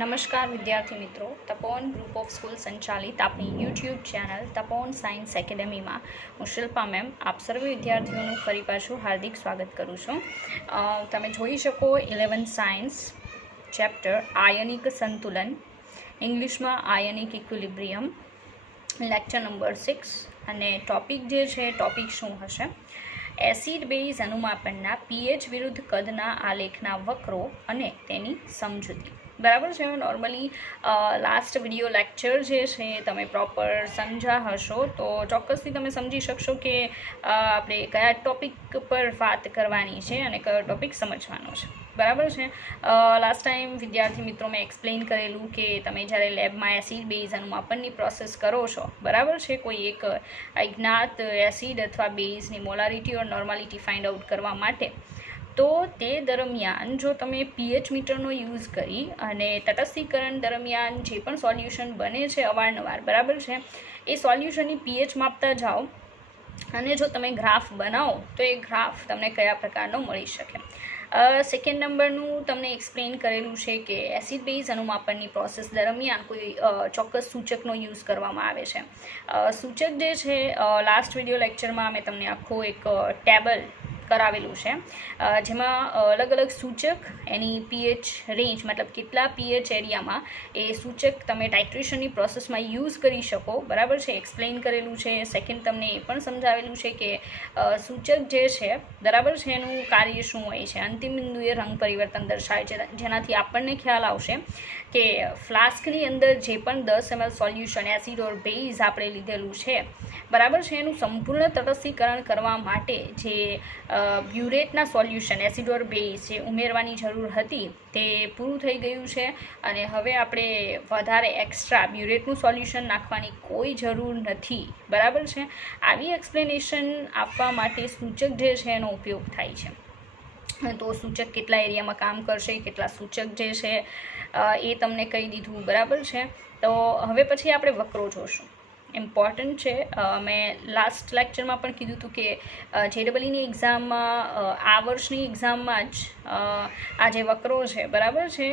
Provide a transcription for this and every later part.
નમસ્કાર વિદ્યાર્થી મિત્રો, તપોવન ગ્રુપ ઓફ સ્કૂલ સંચાલિત આપણી યુટ્યુબ ચેનલ તપોવન સાયન્સ એકેડમીમાં હું શિલ્પા મેમ આપ સર્વે વિદ્યાર્થીઓનું ફરી પાછું હાર્દિક સ્વાગત કરું છું. તમે જોઈ શકો 11 સાયન્સ ચેપ્ટર આયનિક સંતુલન, ઇંગ્લિશમાં આયનિક ઇક્વિલિબ્રિયમ, લેક્ચર નંબર 6 અને ટોપિક જે છે ટોપિક શું હશે? એસિડ બેઝ અનુમાપનના પીએચ વિરુદ્ધ કદના આલેખના વક્રો અને તેની સમજૂતી. બરાબર છે. નોર્મલી લાસ્ટ વિડીયો લેક્ચર જે છે તમે પ્રોપર સમજ્યા હશો તો ચોક્કસથી તમે સમજી શકશો કે આપણે કયા ટોપિક પર વાત કરવાની છે અને કયો ટોપિક સમજવાનો છે. બરાબર છે. લાસ્ટ ટાઈમ વિદ્યાર્થી મિત્રો મેં એક્સપ્લેન કરેલું કે તમે જ્યારે લેબમાં એસિડ બેઝ અનુમાપનની પ્રોસેસ કરો છો, બરાબર છે, કોઈ એક અજ્ઞાત એસિડ અથવા બેઝની મોલારિટી ઓર નોર્માલિટી ફાઇન્ડ આઉટ કરવા માટે, તો તે દરમિયાન જો તમે પીએચ મીટરનો યુઝ કરી અને તટસ્થીકરણ દરમિયાન જે પણ સોલ્યુશન બને છે અવારનવાર, બરાબર છે, એ સોલ્યુશનની પીએચ માપતા જાઓ અને જો તમે ગ્રાફ બનાવો તો એ ગ્રાફ તમને કયા પ્રકારનો મળી શકે. સેકન્ડ નંબરનું તમને એક્સપ્લેન કરેલું છે કે એસિડ બેઝ અનુમાપનની પ્રોસેસ દરમિયાન કોઈ ચોક્કસ સૂચકનો યુઝ કરવામાં આવે છે. સૂચક જે છે લાસ્ટ વિડીયો લેક્ચરમાં મેં તમને આખો એક ટેબલ કરાવેલું છે જેમાં અલગ અલગ સૂચક, એની પીએચ રેન્જ, મતલબ કેટલા પીએચ એરિયામાં એ સૂચક તમે ટાઇટ્રેશનની પ્રોસેસમાં યુઝ કરી શકો, બરાબર છે, એક્સપ્લેન કરેલું છે. સેકન્ડ તમને એ પણ સમજાવેલું છે કે સૂચક જે છે, બરાબર છે, એનું કાર્ય શું હોય છે. અંતિમ બિંદુએ રંગ પરિવર્તન દર્શાવે છે, જેનાથી આપણને ખ્યાલ આવશે કે ફ્લાસ્કની અંદર જે પણ 10 ml સોલ્યુશન એસિડ ઓર બેઝ આપણે લીધેલું છે, બરાબર છે, એનું સંપૂર્ણ તટસ્થીકરણ કરવા માટે જે બ્યુરેટના સોલ્યુશન એસિડ ઓર બેઝ જે ઉમેરવાની જરૂર હતી તે પૂરું થઈ ગયું છે અને હવે આપણે વધારે એક્સ્ટ્રા બ્યુરેટનું સોલ્યુશન નાખવાની કોઈ જરૂર નથી, બરાબર છે. આવી એક્સપ્લેનેશન આપવા માટે સૂચક જે છે એનો ઉપયોગ થાય છે. તો સૂચક કેટલા એરિયામાં કામ કરશે, કેટલા સૂચક જે છે એ તમને કહી દીધું, બરાબર છે. તો હવે પછી આપણે વક્રો જોશું. ઇમ્પોર્ટન્ટ છે. મેં લાસ્ટ લેક્ચરમાં પણ કીધું હતું કે JEEની એક્ઝામમાં આ વર્ષની એક્ઝામમાં જ આ જે વક્રો છે, બરાબર છે,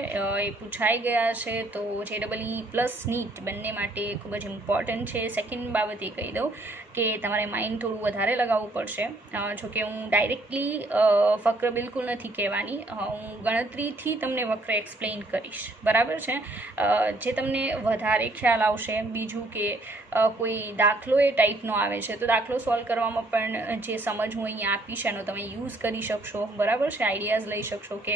એ પૂછાઈ ગયા છે. તો JEE પ્લસ નીટ બંને માટે ખૂબ જ ઇમ્પોર્ટન્ટ છે. સેકન્ડ બાબત એ કહી દઉં કે તમારે માઇન્ડ થોડું વધારે લગાવવું પડશે. જોકે હું ડાયરેક્ટલી વક્ર બિલકુલ નથી કહેવાની, હું ગણતરીથી તમને વક્ર એક્સપ્લેન કરીશ, બરાબર છે, જે તમને વધારે ખ્યાલ આવશે. બીજું કે કોઈ દાખલો એ ટાઈપનો આવે છે તો દાખલો સોલ્વ કરવામાં પણ જે સમજ હું અહીંયા આપીશ એનો તમે યુઝ કરી શકશો, બરાબર છે, આઈડિયાઝ લઈ શકશો કે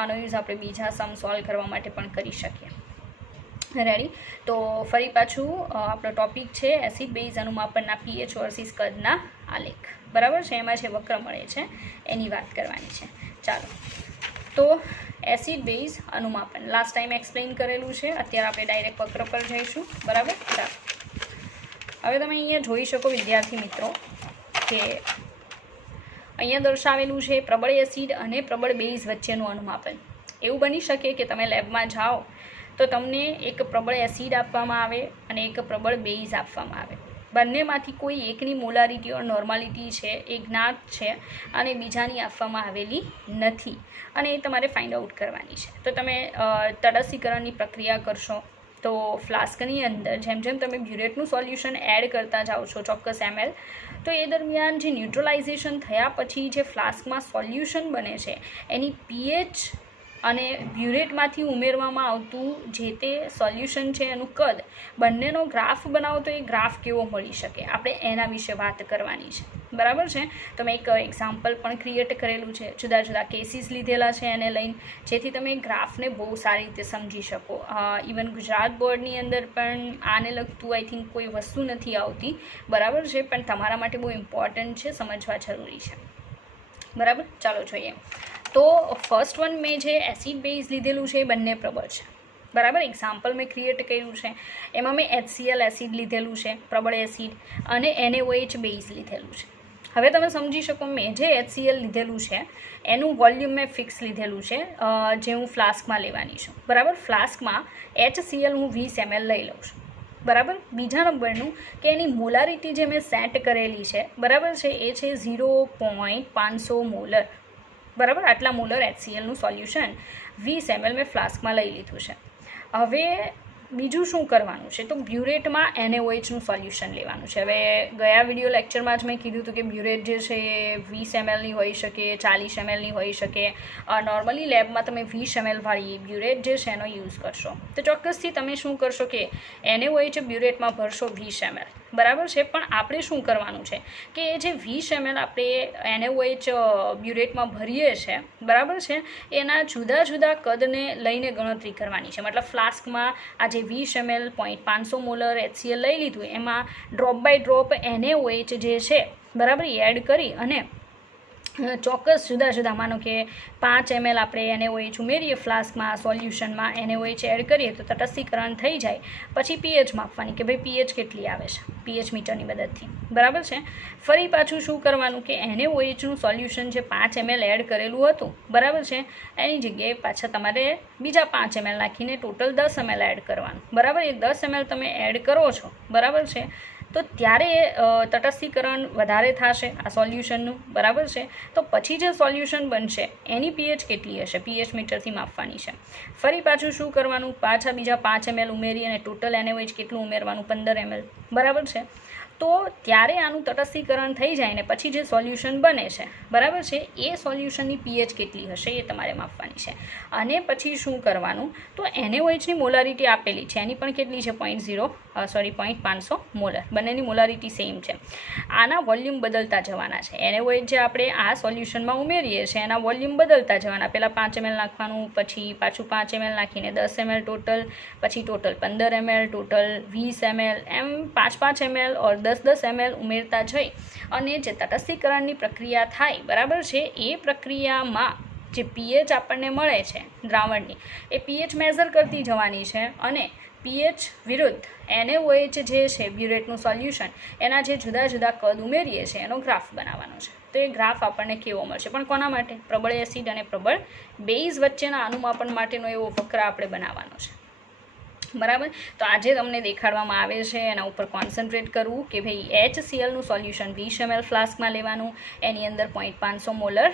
આનો યુઝ આપણે બીજા સમ સોલ્વ કરવા માટે પણ કરી શકીએ. રેડી? તો ફરી પાછું આપણો ટોપિક છે એસિડ બેઝ અનુમાપનના પીએચ વર્સિસ કદના આલેખ, બરાબર છે, એમાં જે વક્ર મળે છે એની વાત કરવાની છે. ચાલો, તો એસિડ બેઝ અનુમાપન લાસ્ટ ટાઈમ એક્સપ્લેન કરેલું છે, અત્યારે આપણે ડાયરેક્ટ વક્ર પર જઈશું, બરાબર. ચાલો, હવે તમે અહીંયા જોઈ શકો વિદ્યાર્થી મિત્રો કે અહીંયા દર્શાવેલું છે પ્રબળ એસિડ અને પ્રબળ બેઝ વચ્ચેનું અનુમાપન. એવું બની શકે કે તમે લેબમાં જાઓ તો તમને એક પ્રબળ એસિડ આપવામાં આવે અને એક પ્રબળ બેઝ આપવામાં આવે. બંનેમાંથી કોઈ એકની મોલારિટી ઓર નોર્માલિટી છે એ જ્ઞાત છે અને બીજાની આપવામાં આવેલી નથી અને એ તમારે ફાઇન્ડ આઉટ કરવાની છે. તો તમે તટસ્થીકરણની પ્રક્રિયા કરશો તો ફ્લાસ્કની અંદર જેમ જેમ તમે બ્યુરેટનું સોલ્યુશન એડ કરતા જાઓ છો ચોક્કસ ml, તો એ દરમિયાન જે ન્યુટ્રલાઇઝેશન થયા પછી જે ફ્લાસ્કમાં સોલ્યુશન બને છે એની પીએચ અને બ્યુરેટમાંથી ઉમેરવામાં આવતું જે તે સોલ્યુશન છે એનું કદ, બંનેનો ગ્રાફ બનાવો તો એ ગ્રાફ કેવો મળી શકે, આપણે એના વિશે વાત કરવાની છે, બરાબર છે. તો મેં એક એક્ઝામ્પલ પણ ક્રિએટ કરેલું છે, જુદા જુદા કેસીસ લીધેલા છે એને લઈને, જેથી તમે ગ્રાફને બહુ સારી રીતે સમજી શકો. ઇવન ગુજરાત બોર્ડની અંદર પણ આને લગતું આઈ થિંક કોઈ વસ્તુ નથી આવતી, બરાબર છે, પણ તમારા માટે બહુ ઇમ્પોર્ટન્ટ છે, સમજવા જરૂરી છે, બરાબર. ચાલો જોઈએ. તો ફર્સ્ટ વન મેં જે એસિડ બેઝ લીધેલું છે એ બંને પ્રબળ છે, બરાબર. એક્ઝામ્પલ મેં ક્રિએટ કર્યું છે એમાં મેં HCl એસિડ લીધેલું છે, પ્રબળ એસિડ, અને NaOH બેઝ લીધેલું છે. હવે તમે સમજી શકો મેં જે HCl લીધેલું છે એનું વોલ્યુમ મેં ફિક્સ લીધેલું છે, જે હું ફ્લાસ્કમાં લેવાની છું, બરાબર. ફ્લાસ્કમાં HCl હું 20 ml લઈ લઉં છું, બરાબર. બીજા નંબરનું કે એની મોલારિટી જે મેં સેટ કરેલી છે, બરાબર છે, એ છે 0.500 મોલર, બરાબર. આટલા મોલર HClનું સોલ્યુશન 20 ml મેં ફ્લાસ્કમાં લઈ લીધું છે. હવે બીજું શું કરવાનું છે તો બ્યુરેટમાં NaOHનું સોલ્યુશન લેવાનું છે. હવે ગયા વિડીયો લેક્ચરમાં જ મેં કીધું હતું કે બ્યુરેટ જે છે એ 20 mlની હોઈ શકે, 40 mlની હોઈ શકે. નોર્મલી લેબમાં તમે 20 ml વાળી બ્યુરેટ જે છે એનો યુઝ કરશો તો ચોક્કસથી તમે શું કરશો કે NaOH બ્યુરેટમાં ભરશો 20 ml, બરાબર છે. પણ આપણે શું કરવાનું છે કે એ જે 20 ml આપણે NaOH બ્યુરેટમાં ભરીએ છીએ, બરાબર છે, એના જુદા જુદા કદને લઈને ગણતરી કરવાની છે. મતલબ ફ્લાસ્કમાં આ જે 20 ml 500 મોલર HCl લઈ લીધું, એમાં ડ્રોપ બાય ડ્રોપ NaOH જે છે, બરાબર, એડ કરી અને ચોક્કસ જુદા જુદા, માનો કે 5 ml આપણે NaOH ઉમેરીએ ફ્લાસ્કમાં, સોલ્યુશનમાં NaOH એડ કરીએ તો તટસ્થીકરણ થઈ જાય. પછી pH માપવાની કે ભાઈ pH કેટલી આવે છે, pH મીટરની મદદથી, બરાબર છે. ફરી પાછું શું કરવાનું કે NaOHનું સોલ્યુશન જે 5 ml એડ કરેલું હતું, બરાબર છે, એની જગ્યાએ પાછા તમારે બીજા 5 ml નાખીને ટોટલ 10 ml એડ કરવાનું, બરાબર. એ 10 ml તમે એડ કરો છો, બરાબર છે, તો ત્યારે તટસ્થીકરણ વધારે થશે આ સોલ્યુશનનું, બરાબર છે. તો પછી જે સોલ્યુશન બનશે એની pH કેટલી હશે, pH મીટરથી માપવાની છે. ફરી પાછું શું કરવાનું, પાછા બીજા 5 ml ઉમેરી અને ટોટલ NaOH કેટલું ઉમેરવાનું, 15 ml, બરાબર છે. તો ત્યારે આનું તટસ્થીકરણ થઈ જાય ને પછી જે સોલ્યુશન બને છે, બરાબર છે, એ સોલ્યુશનની pH કેટલી હશે એ તમારે માપવાની છે. અને પછી શું કરવાનું તો NaOHની મોલારિટી આપેલી છે, એની પણ કેટલી છે 0.500 મોલર, બંનેની મોલારિટી સેમ છે. આના વોલ્યુમ બદલતા જવાના છે. NaOH જે આપણે આ સોલ્યુશનમાં ઉમેરીએ છીએ એના વોલ્યુમ બદલતા જવાના. પહેલાં 5 ml નાખવાનું, પછી પાછું 5 ml નાખીને 10 ml ટોટલ, પછી ટોટલ 15 ml, ટોટલ 20 ml, એમ 5 ml ઓર 10 ml ઉમેરતા જઈ અને જે તટસ્થીકરણની પ્રક્રિયા થાય, બરાબર છે, એ પ્રક્રિયામાં જે pH આપણને મળે છે દ્રાવણની, એ pH મેઝર કરતી જવાની છે અને pH વિરુદ્ધ NaOH જે છે બ્યુરેટનું સોલ્યુશન, એના જે જુદા જુદા કદ ઉમેરીએ છીએ એનો ગ્રાફ બનાવવાનો છે. તો એ ગ્રાફ આપણને કેવો મળશે, પણ કોના માટે, પ્રબળ એસિડ અને પ્રબળ બેઝ વચ્ચેના અનુમાપન માટેનો એવો વક્ર આપણે બનાવવાનો છે, બરાબર. તો આજે તમને દેખાડવામાં આવે છે એના ઉપર કોન્સન્ટ્રેટ કરવું કે ભાઈ HClનું સોલ્યુશન 20 ml ફ્લાસ્કમાં લેવાનું, એની અંદર 500 મોલર,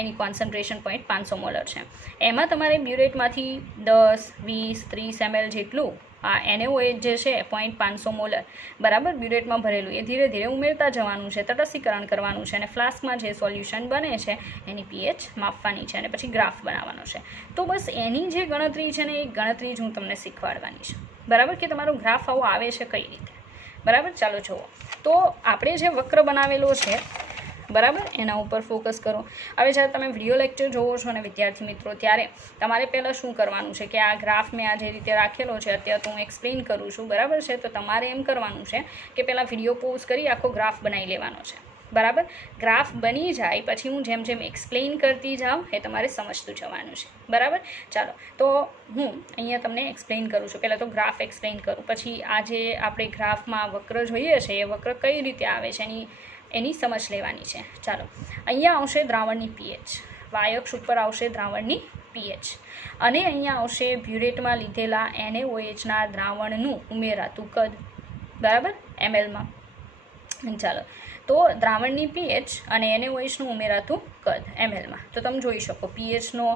એની કોન્સન્ટ્રેશન 500 મોલર છે. એમાં તમારે બ્યુરેટમાંથી 10, 20, 30 ml જેટલું આ NaOH જે છે 500 મોલર, બરાબર, બ્યુરેટમાં ભરેલું, એ ધીરે ધીરે ઉમેરતા જવાનું છે, તટસ્થીકરણ કરવાનું છે અને ફ્લાસ્કમાં જે સોલ્યુશન બને છે એની pH માપવાની છે અને પછી ગ્રાફ બનાવવાનો છે. તો બસ એની જે ગણતરી છે ને એ ગણતરી જ હું તમને શીખવાડવાની છું, બરાબર, કે તમારો ગ્રાફ આવો આવે છે કઈ રીતે, બરાબર. ચાલો જુઓ. તો આપણે જે વક્ર બનાવેલો છે, બરાબર, એના ઉપર ફોકસ કરો. હવે જ્યારે તમે વિડીયો લેક્ચર જોવો છો ને વિદ્યાર્થી મિત્રો, ત્યારે તમારે પહેલાં શું કરવાનું છે કે આ ગ્રાફ મેં આ જે રીતે રાખેલો છે અત્યારે તો હું એક્સપ્લેન કરું છું, બરાબર છે. તો તમારે એમ કરવાનું છે કે પહેલાં વિડીયો પોઝ કરી આખો ગ્રાફ બનાવી લેવાનો છે, બરાબર. ગ્રાફ બની જાય પછી હું જેમ જેમ એક્સપ્લેન કરતી જાઉં એ તમારે સમજતું જવાનું છે, બરાબર. ચાલો, તો હું અહીંયા તમને એક્સપ્લેન કરું છું. પહેલાં તો ગ્રાફ એક્સપ્લેન કરું, પછી આ જે આપણે ગ્રાફમાં વક્ર જોઈએ છે એ વક્ર કઈ રીતે આવે છે એની સમજ લેવાની છે. ચાલો, અહીંયા આવશે દ્રાવણની pH, y અક્ષ ઉપર આવશે દ્રાવણની pH અને અહીંયા આવશે બ્યુરેટમાં લીધેલા NaOHના દ્રાવણનું ઉમેરાતું કદ, બરાબર, mlમાં. ચાલો, તો દ્રાવણની pH અને NaOHનું ઉમેરાતું કદ mlમાં. તો તમે જોઈ શકો pHનો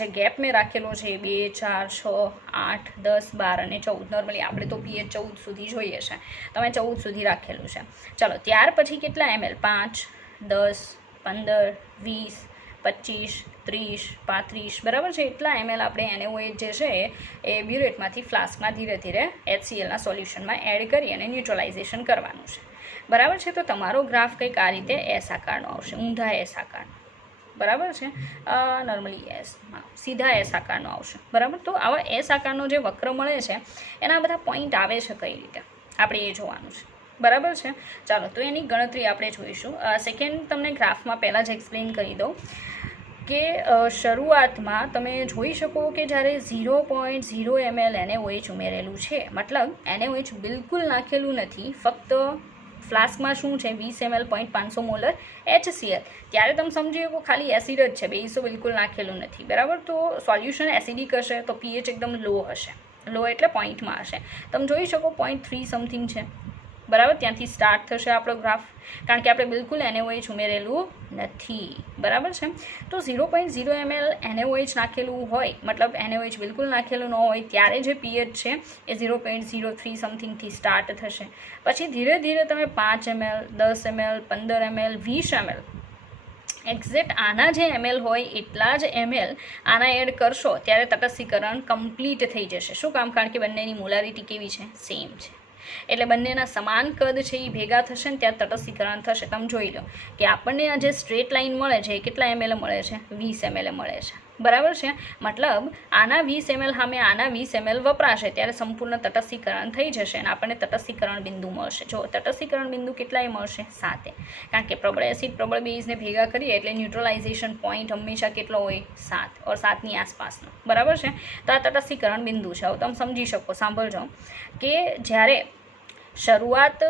જે ગેપ મેં રાખેલો છે 2, 4, 6, 8, 10, 12 અને 14. નોર્મલી આપણે તો pH 14 સુધી જોઈએ છે, તમે 14 સુધી રાખેલું છે. ચાલો, ત્યાર પછી કેટલા ml, 5, 10, 15, 20, 25, 30, 35, બરાબર છે, એટલા ml આપણે NaOH જે છે એ બ્યુરેટમાંથી ફ્લાસ્કમાં ધીરે ધીરે HClના સોલ્યુશનમાં એડ કરી અને ન્યુટ્રલાઇઝેશન કરવાનું છે, બરાબર છે. તો તમારો ગ્રાફ કંઈક આ રીતે S આકારનો આવશે, ઊંધા S આકારનો, બરાબર છે, નોર્મલી સીધા S આકારનો આવશે, બરાબર. તો આવા S આકારનો જે વક્ર મળે છે એના બધા પોઈન્ટ આવે છે કઈ રીતે આપણે એ જોવાનું છે, બરાબર છે. ચાલો, તો એની ગણતરી આપણે જોઈશું. સેકન્ડ તમને ગ્રાફમાં પહેલાં જ એક્સપ્લેન કરી દઉં કે શરૂઆતમાં તમે જોઈ શકો કે જ્યારે 0.0 ml NaOH ઉમેરેલું છે, મતલબ NaOH બિલકુલ નાખેલું નથી, ફક્ત ફ્લાસ્કમાં શું છે 20 ml 500 મોલર HCl, ત્યારે તમે સમજી શકો ખાલી એસિડ જ છે, બેઝ બિલકુલ નાખેલું નથી, બરાબર. તો સોલ્યુશન એસિડિક હશે તો pH એકદમ લો હશે, લો એટલે પોઈન્ટમાં હશે. તમે જોઈ શકો 0.3 સમથિંગ છે, બરાબર. ત્યાંથી સ્ટાર્ટ થશે આપણો ગ્રાફ, કારણ કે આપણે બિલકુલ NaOH ઉમેરેલું નથી, બરાબર છે. તો 0.0 ml NaOH નાખેલું હોય, મતલબ NaOH બિલકુલ નાખેલું ન હોય ત્યારે જે pH છે એ 0.03 સમથિંગથી સ્ટાર્ટ થશે. પછી ધીરે ધીરે તમે 5 ml, 10 ml, 15 ml, 20 ml exact આના જે ml હોય એટલા જ ml આના એડ કરશો ત્યારે તટસ્થીકરણ કમ્પ્લીટ થઈ જશે. શું કામ? કારણ કે બંનેની મોલારિટી કેવી છે? સેમ છે. એટલે બંનેના સમાન કદ છે એ ભેગા થશે ને ત્યાં તટસ્થીકરણ થશે. તમે જોઈ લો કે આપણને આ જે સ્ટ્રેટ લાઇન મળે છે એ કેટલા ml મળે છે? 20 ml મળે છે. બરાબર છે. મતલબ આના 20 ml સામે આના 20 ml વપરાશે ત્યારે સંપૂર્ણ તટસ્થીકરણ થઈ જશે અને આપણને તટસ્થીકરણ બિંદુ મળશે. જો તટસ્થીકરણ બિંદુ કેટલાય મળશે? 7. કારણ કે પ્રબળ એસિડ પ્રબળ બેઝને ભેગા કરીએ એટલે ન્યુટ્રલાઇઝેશન પોઈન્ટ હંમેશા કેટલો હોય? 7 ઓર 7ની આસપાસનો. બરાબર છે. તો આ તટસ્થીકરણ બિંદુ છે. હવે તમે સમજી શકો, સાંભળજો કે જ્યારે શરૂઆત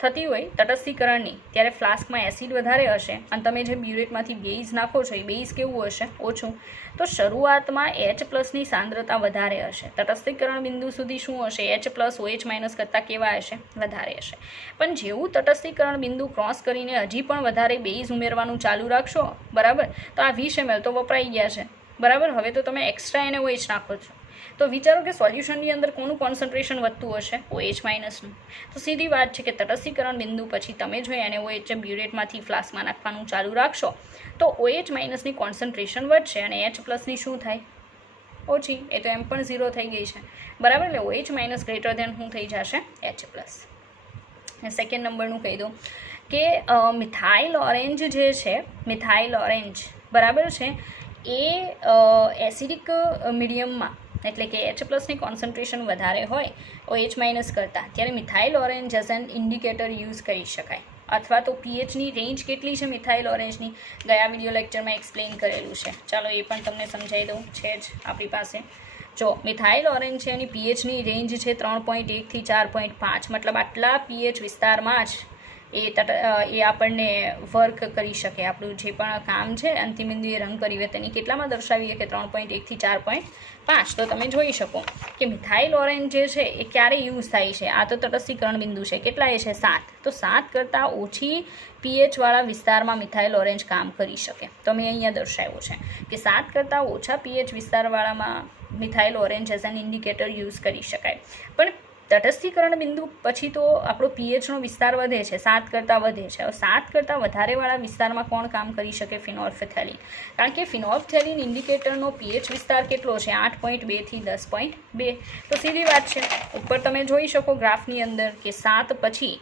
થતી હોય તટસ્થીકરણની ત્યારે ફ્લાસ્કમાં એસિડ વધારે હશે અને તમે જે બ્યુરેટમાંથી બેઝ નાખો છો એ બેઝ કેવું હશે? ઓછું. તો શરૂઆતમાં H+ની સાંદ્રતા વધારે હશે. તટસ્થીકરણ બિંદુ સુધી શું હશે? H+ OH- કરતાં કેવા હશે? વધારે હશે. પણ જેવું તટસ્થીકરણ બિંદુ ક્રોસ કરીને હજી પણ વધારે બેઝ ઉમેરવાનું ચાલુ રાખશો, બરાબર, તો આ 20 ml તો વપરાઈ ગયા છે. બરાબર. હવે તો તમે એક્સ્ટ્રા NaOH નાખો છો. તો વિચારો કે સોલ્યુશનની અંદર કોનું કોન્સન્ટ્રેશન વધતું હશે? OH-નું. તો સીધી વાત છે કે તટસ્થીકરણ બિંદુ પછી તમે જો NaOH બ્યુરેટમાંથી ફ્લાસ્કમાં નાખવાનું ચાલુ રાખશો તો OH-ની કોન્સન્ટ્રેશન વધશે અને H+ની શું થાય? ઓછી. એ તો એમ પણ 0 થઈ ગઈ છે. બરાબર. એટલે OH- ગ્રેટર દેન શું થઈ જશે? H+. સેકન્ડ નંબરનું કહી દઉં કે મિથાઇલ ઓરેન્જ જે છે, મિથાઇલ ઓરેન્જ, બરાબર છે, એ એસિડિક મીડિયમમાં એટલે કે H+ની કોન્સન્ટ્રેશન વધારે હોય OH- કરતાં ત્યારે methyl orange as an indicator use કરી શકાય. અથવા તો પીએચની રેન્જ કેટલી છે મિથાઇલ ઓરેન્જની ગયા વિડીયો લેક્ચરમાં એક્સપ્લેન કરેલું છે. ચાલો એ પણ તમને સમજાવી દઉં. છે જ આપણી પાસે. જો મિથાઇલ ઓરેન્જ છે એની પીએચની રેન્જ છે 3.1 થી 4.5. મતલબ આટલા પીએચ વિસ્તારમાં જ એ આપણને વર્ક કરી શકે. આપણું જે પણ કામ છે અંતિમ બિંદુએ રંગ કરીએ તેની કેટલામાં દર્શાવીએ કે 3.1 થી 4.5. તો તમે જોઈ શકો કે મિથાઇલ ઓરેન્જ જે છે એ ક્યારે યુઝ થાય છે? આ તો તટસ્થીકરણ બિંદુ છે. કેટલા એ છે? 7. તો 7 કરતાં ઓછી પીએચવાળા વિસ્તારમાં મિથાઇલ ઓરેન્જ કામ કરી શકે. તો મેં અહીંયા દર્શાવ્યું છે કે 7 કરતાં ઓછા પીએચ વિસ્તારવાળામાં methyl orange as an indicator use કરી શકાય. પણ તટસ્થીકરણ બિંદુ પછી તો આપણો પીએચનો વિસ્તાર વધે છે, 7 કરતાં વધે છે. હવે 7 કરતાં વધારેવાળા વિસ્તારમાં કોણ કામ કરી શકે? ફિનોલ્ફથેલિન. કારણ કે ફિનોલ્ફથેલિન ઇન્ડિકેટરનો પીએચ વિસ્તાર કેટલો છે? 8.2 થી 10.2. તો સીધી વાત છે. ઉપર તમે જોઈ શકો ગ્રાફની અંદર કે 7 પછી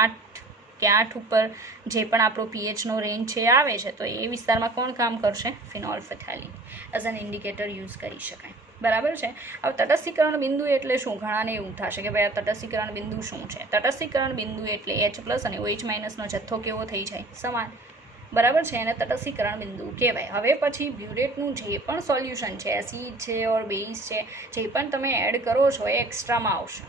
8 કે 8 ઉપર જે પણ આપણો પીએચનો રેન્જ છે આવે છે તો એ વિસ્તારમાં કોણ કામ કરશે? ફિનોલ્ફથેલિન એઝ એન ઇન્ડિકેટર યુઝ કરી શકાય. બરાબર છે. હવે તટસ્થીકરણ બિંદુ એટલે શું? ઘણાને એવું થશે કે ભાઈ આ તટસ્થીકરણ બિંદુ શું છે? તટસ્થીકરણ બિંદુ એટલે H+ અને OH- જથ્થો કેવો થઈ જાય? સમાન. બરાબર છે. એને તટસ્થીકરણ બિંદુ કહેવાય. હવે પછી બ્યુરેટનું જે પણ સોલ્યુશન છે, એસિડ છે ઓર બેઝ છે, જે પણ તમે એડ કરો છો એ એક્સ્ટ્રામાં આવશે.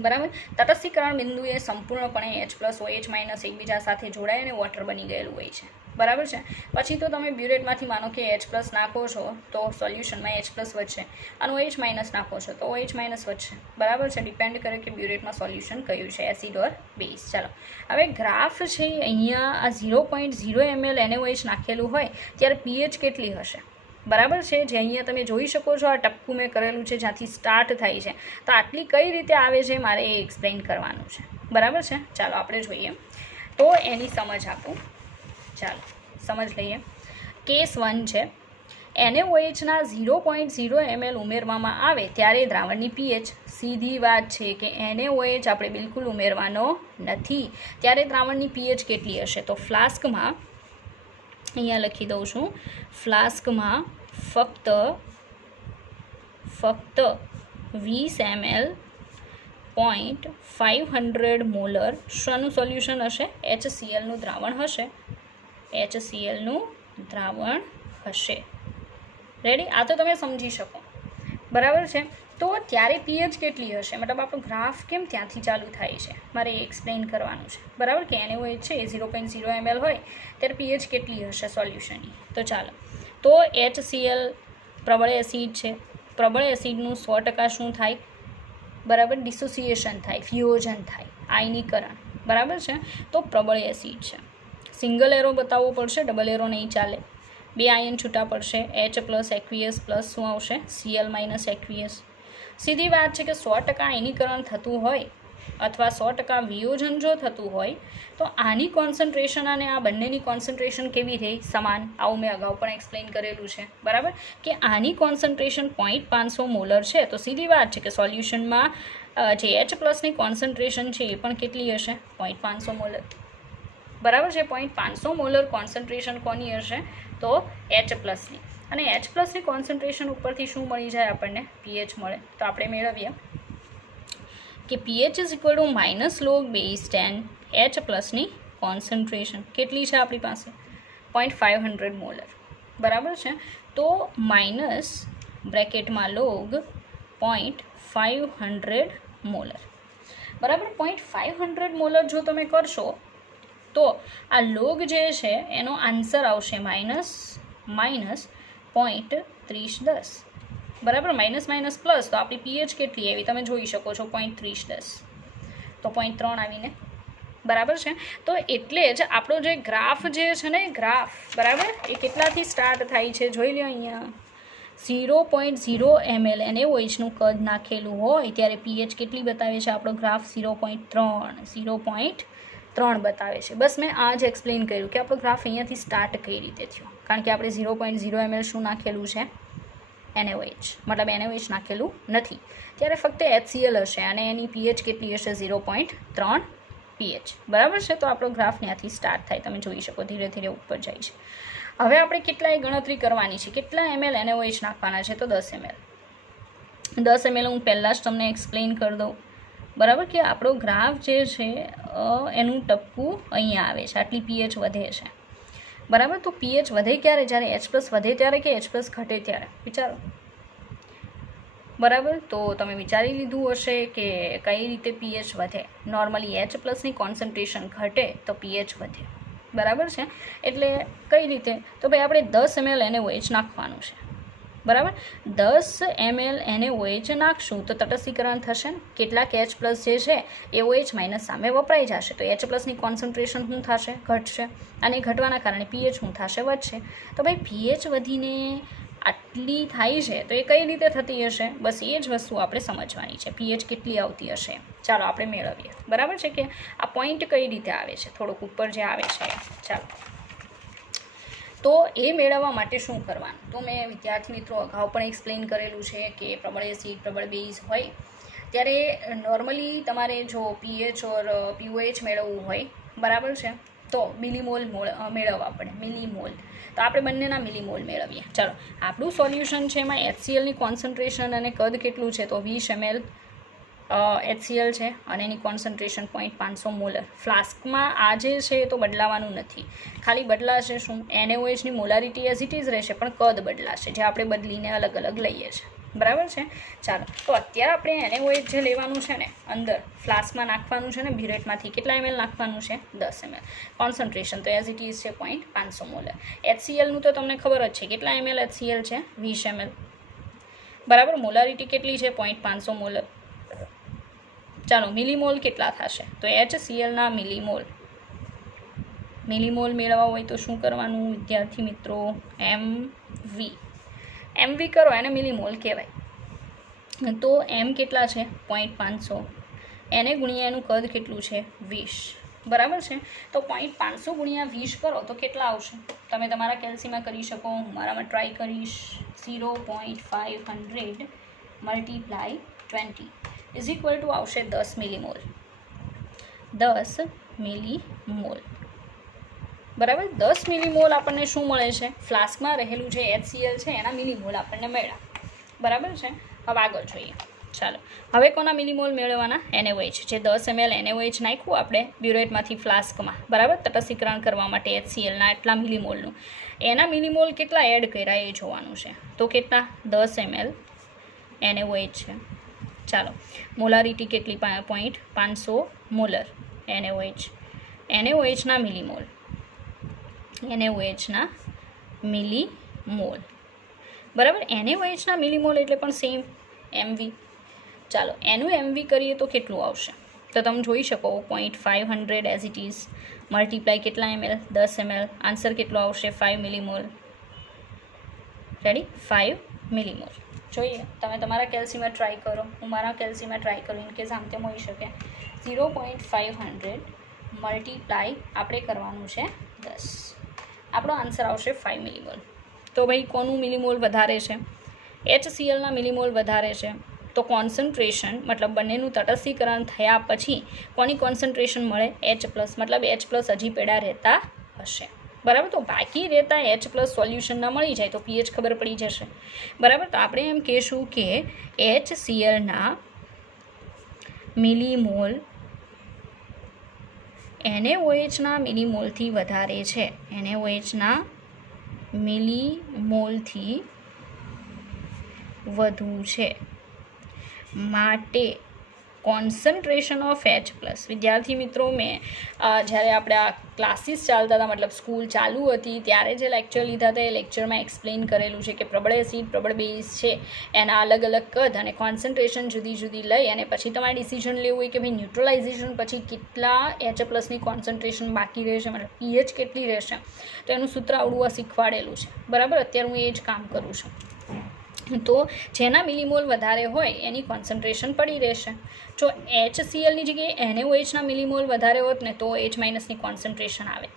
બરાબર. તટસ્થીકરણ બિંદુ એ સંપૂર્ણપણે H+ OH- એકબીજા સાથે જોડાય અને વોટર બની ગયેલું હોય છે. બરાબર છે. પછી તો તમે બ્યુરેટમાંથી માનો કે H+ નાખો છો તો સોલ્યુશનમાં H+ વધશે અને OH- નાખો છો તો OH- વધશે. બરાબર છે. ડિપેન્ડ કરે કે બ્યુરેટમાં સોલ્યુશન કયું છે, એસિડ ઓર બેઝ. ચાલો હવે ગ્રાફ છે અહીંયા આ 0.0 ml NaOH નાખેલું હોય ત્યારે પીએચ કેટલી હશે? બરાબર છે. જે અહીંયા તમે જોઈ શકો છો આ ટપકું મેં કરેલું છે જ્યાંથી સ્ટાર્ટ થાય છે. તો આટલી કઈ રીતે આવે છે મારે એ એક્સપ્લેન કરવાનું છે. બરાબર છે. ચાલો આપણે જોઈએ તો એની સમજ આપું. ચાલો સમજ લઈએ. કેસ 1 છે. NaOHના 0.0 ml ઉમેરવામાં આવે ત્યારે દ્રાવણની પીએચ. સીધી વાત છે કે NaOH આપણે બિલકુલ ઉમેરવાનો નથી ત્યારે દ્રાવણની પીએચ કેટલી હશે? તો ફ્લાસ્કમાં અહીંયા લખી દઉં છું. ફ્લાસ્કમાં ફક્ત 20 ml 0.500 મોલર શાનું સોલ્યુશન હશે? HClનું દ્રાવણ હશે. HClનું દ્રાવણ હશે. રેડી? આ તો તમે સમજી શકો. બરાબર છે. તો ત્યારે પીએચ કેટલી હશે? મતલબ આપણો ગ્રાફ કેમ ત્યાંથી ચાલુ થાય છે મારે એ એક્સપ્લેન કરવાનું છે. બરાબર કે NaOH છે 0.0 ml હોય ત્યારે પીએચ કેટલી હશે સોલ્યુશનની? તો ચાલો તો HCl પ્રબળ એસિડ છે. પ્રબળ એસિડનું 100% શું થાય? બરાબર, ડિસોસિએશન થાય, ફ્યુઝન થાય, આયનીકરણ. બરાબર છે. તો પ્રબળ એસિડ છે. સિંગલ એરો બતાવવો પડશે, ડબલ એરો નહીં ચાલે. 2 આયન છૂટા પડશે. H પ્લસ એક્વિયસ પ્લસ શું આવશે? Cl minus aqueous. સીધી વાત છે કે 100% આયનીકરણ થતું હોય અથવા 100% વિયોજન જો થતું હોય તો આની કોન્સન્ટ્રેશન અને આ બંનેની કોન્સન્ટ્રેશન કેવી રહે? સમાન. આવું મેં અગાઉ પણ એક્સપ્લેન કરેલું છે, બરાબર, કે આની કોન્સન્ટ્રેશન 0.500 મોલર છે. તો સીધી વાત છે કે સોલ્યુશનમાં જે H પ્લસની કોન્સન્ટ્રેશન છે એ પણ કેટલી હશે? 0.500 મોલર, બરાબર છે. 0.500 મોલર કોન્સન્ટ્રેશન કોની હશે? તો H પ્લસની. અને H પ્લસની કોન્સન્ટ્રેશન ઉપરથી શું મળી જાય આપણને? pH મળે. તો આપણે મેળવીએ કે pH is equal to minus log base 10 H પ્લસની કોન્સન્ટ્રેશન કેટલી છે આપણી પાસે? 0.500 મોલર, બરાબર છે. તો માઇનસ બ્રેકેટમાં લોગ 0.500 મોલર, બરાબર. 0.500 મોલર જો તમે કરશો તો આ લોગ જે છે એનો આન્સર આવશે -0.3010, બરાબર. માઇનસ માઇનસ પ્લસ તો આપણી pH કેટલી આવી તમે જોઈ શકો છો? 0.3010, તો 0.3 આવીને, બરાબર છે. તો એટલે જ આપણો જે ગ્રાફ જે છે ને ગ્રાફ, બરાબર, એ કેટલાથી સ્ટાર્ટ થાય છે જોઈ લો અહીંયા. 0.0 ml NaOHનું કદ નાખેલું હોય ત્યારે pH કેટલી બતાવે છે આપણો ગ્રાફ? 0.3 બતાવે છે. બસ મેં આ જ એક્સપ્લેન કર્યું કે આપણો ગ્રાફ અહીંયાથી સ્ટાર્ટ કઈ રીતે થયો, કારણ કે આપણે 0.0 ml શું નાખેલું છે? NaOH, મતલબ NaOH નાખેલું નથી, ત્યારે ફક્ત HCl હશે અને એની pH કેટલી હશે? 0.3 pH, બરાબર છે. તો આપણો ગ્રાફ ત્યાંથી સ્ટાર્ટ થાય, તમે જોઈ શકો ધીરે ધીરે ઉપર જાય છે. હવે આપણે કેટલાય ગણતરી કરવાની છે. કેટલા ml NaOH નાખવાના છે? તો 10 ml. 10 ml હું પહેલાં જ તમને એક્સપ્લેન કરી દઉં, બરાબર, કે આપણો ગ્રાફ જે છે એનું ટપકું અહીંયા આવે છે, આટલી pH વધે છે, બરાબર. તો pH વધે ક્યારે? જ્યારે H પ્લસ વધે ત્યારે કે H પ્લસ ઘટે ત્યારે? વિચારો, બરાબર. તો તમે વિચારી લીધું હશે કે કઈ રીતે pH વધે. નોર્મલી H પ્લસની કોન્સન્ટ્રેશન ઘટે તો pH વધે, બરાબર છે. એટલે કઈ રીતે? તો ભાઈ આપણે 10 ml NaOH નાખવાનું છે, બરાબર. 10 ml NaOH નાખશું તો તટસ્થીકરણ થશે ને. કેટલાક H પ્લસ જે છે એ OH માઇનસ સામે વપરાઈ જશે, તો H પ્લસની કોન્સન્ટ્રેશન શું થશે? ઘટશે. અને ઘટવાના કારણે pH શું થશે? વધશે. તો ભાઈ pH વધીને આટલી થાય છે તો એ કઈ રીતે થતી હશે? બસ એ જ વસ્તુ આપણે સમજવાની છે. pH કેટલી આવતી હશે? ચાલો આપણે મેળવીએ, બરાબર છે, કે આ પોઈન્ટ કઈ રીતે આવે છે, થોડુંક ઉપર જે આવે છે. ચાલો, તો એ મેળવવા માટે શું કરવાનું? તો મેં વિદ્યાર્થી મિત્રો અગાઉ પણ એક્સપ્લેન કરેલું છે કે પ્રબળ એસિડ પ્રબળ બેઝ હોય ત્યારે નોર્મલી તમારે જો pH ઓર pOH મેળવવું હોય, બરાબર છે, તો મિલીમોલ મેળવવા પડે, મિલીમોલ. તો આપણે બંનેના મિલીમોલ મેળવીએ. ચાલો, આપણું સોલ્યુશન છે એમાં HClની કોન્સન્ટ્રેશન અને કદ કેટલું છે? તો 20 ml HCl છે અને એની કોન્સન્ટ્રેશન 0.500 મોલર. ફ્લાસ્કમાં આ જે છે એ તો બદલાવાનું નથી, ખાલી બદલાશે શું? NaOHની મોલારિટી એઝ ઇટ ઇઝ રહેશે, પણ કદ બદલાશે, જે આપણે બદલીને અલગ અલગ લઈએ છીએ, બરાબર છે. ચાલો, તો અત્યારે આપણે NaOH જે લેવાનું છે ને અંદર ફ્લાસ્કમાં નાખવાનું છે ને બ્યુરેટમાંથી, કેટલા ml નાખવાનું છે? 10 ml. કોન્સન્ટ્રેશન તો એઝ ઇટ ઇઝ છે 0.500 મોલર. HClનું તો તમને ખબર જ છે, કેટલા ml HCl છે? 20 ml, બરાબર. મોલારિટી કેટલી છે? 0.500 મોલર. ચાલો, મિલીમોલ કેટલા થશે? તો HClના મિલીમોલ મેળવવા હોય તો શું કરવાનું વિદ્યાર્થી મિત્રો? MV કરો, એને મિલીમોલ કહેવાય. તો M કેટલા છે? 0.500. એને ગુણ્યા એનું કદ કેટલું છે? 20, બરાબર છે. તો 0.500 ગુણ્યા 20 કરો તો કેટલા આવશે? તમે તમારા કેલ્સીમાં કરી શકો, હું મારામાં ટ્રાય કરીશ. 0.500 મલ્ટીપ્લાય 20 ઇઝ ઇક્વલ ટુ આવશે 10 મિલીમોલ. 10 મિલીમોલ, બરાબર. 10 મિલીમોલ આપણને શું મળે છે? ફ્લાસ્કમાં રહેલું જે HCl છે એના મિલીમોલ આપણને મળ્યા, બરાબર છે. હવે આગળ જોઈએ. ચાલો, હવે કોના મિલીમોલ મેળવવાના? NaOH. જે 10 ml NaOH નાખ્યું આપણે બ્યુરેટમાંથી ફ્લાસ્કમાં, બરાબર, તટસ્થીકરણ કરવા માટે HClના એટલા મિલીમોલનું, એના મિલીમોલ કેટલા એડ કર્યા એ જોવાનું છે. તો કેટલા? 10 ml NaOH છે. ચાલો, મોલારિટી કેટલી? 0.500 મોલર NaOH. NaOHના મિલીમોલ, NaOHના મિલીમોલ, બરાબર. NaOHના મિલીમોલ એટલે પણ સેમ MV. ચાલો, એનું MV કરીએ તો કેટલું આવશે? તો તમે જોઈ શકો 0.500 એઝ ઇટ ઇઝ મલ્ટીપ્લાય કેટલા ml 10 ml, આન્સર કેટલો આવશે 5 મિલીમોલ. રેડી, 5 મિલીમોલ. જોઈએ તમે તમારા કેલ્સીમાં ટ્રાય કરો, હું મારા કેલ્સીમાં ટ્રાય કરું, ઇન કેસ આમ તેમ હોઈ શકે. 0.500 મલ્ટીપ્લાય આપણે કરવાનું છે 10, આપણો આન્સર આવશે 5 મિલીમોલ. તો ભાઈ કોનું મિલીમોલ વધારે છે? HClના મિલીમોલ વધારે છે. તો કોન્સન્ટ્રેશન મતલબ બંનેનું તટસ્થીકરણ થયા પછી કોની કોન્સન્ટ્રેશન મળે? H+, મતલબ H+ હજી પેડા રહેતા હશે. બરાબર, તો બાકી રહેતા H+ સોલ્યુશનના મળી જાય તો pH ખબર પડી જશે. બરાબર, તો આપણે એમ કહીશું કે HClના મિલીમોલ NaOHના મિલીમોલથી વધારે છે. NaOHના મિલીમોલથી વધુ છે, માટે કોન્સન્ટ્રેશન ઓફ H+. વિદ્યાર્થી મિત્રો, મેં જ્યારે આપણે આ ક્લાસીસ ચાલતા હતા, મતલબ સ્કૂલ ચાલુ હતી ત્યારે જે લેક્ચર લીધા હતા એ લેક્ચરમાં એક્સપ્લેન કરેલું છે કે પ્રબળ એસિડ, પ્રબળ બેઝ છે એના અલગ અલગ કદ અને કોન્સન્ટ્રેશન જુદી જુદી લઈ અને પછી તમારે ડિસિઝન લેવું હોય કે ભાઈ ન્યુટ્રલાઇઝેશન પછી કેટલા H+ની કોન્સન્ટ્રેશન બાકી રહેશે, મતલબ pH કેટલી રહેશે, તો એનું સૂત્ર આવડું આ શીખવાડેલું છે. બરાબર, અત્યારે હું એ જ કામ કરું છું. તો જેના મિલીમોલ વધારે હોય એની કોન્સન્ટ્રેશન પડી રહેશે. જો HClની જગ્યાએ NaOHના મિલીમોલ વધારે હોત ને તો H- કોન્સન્ટ્રેશન આવે.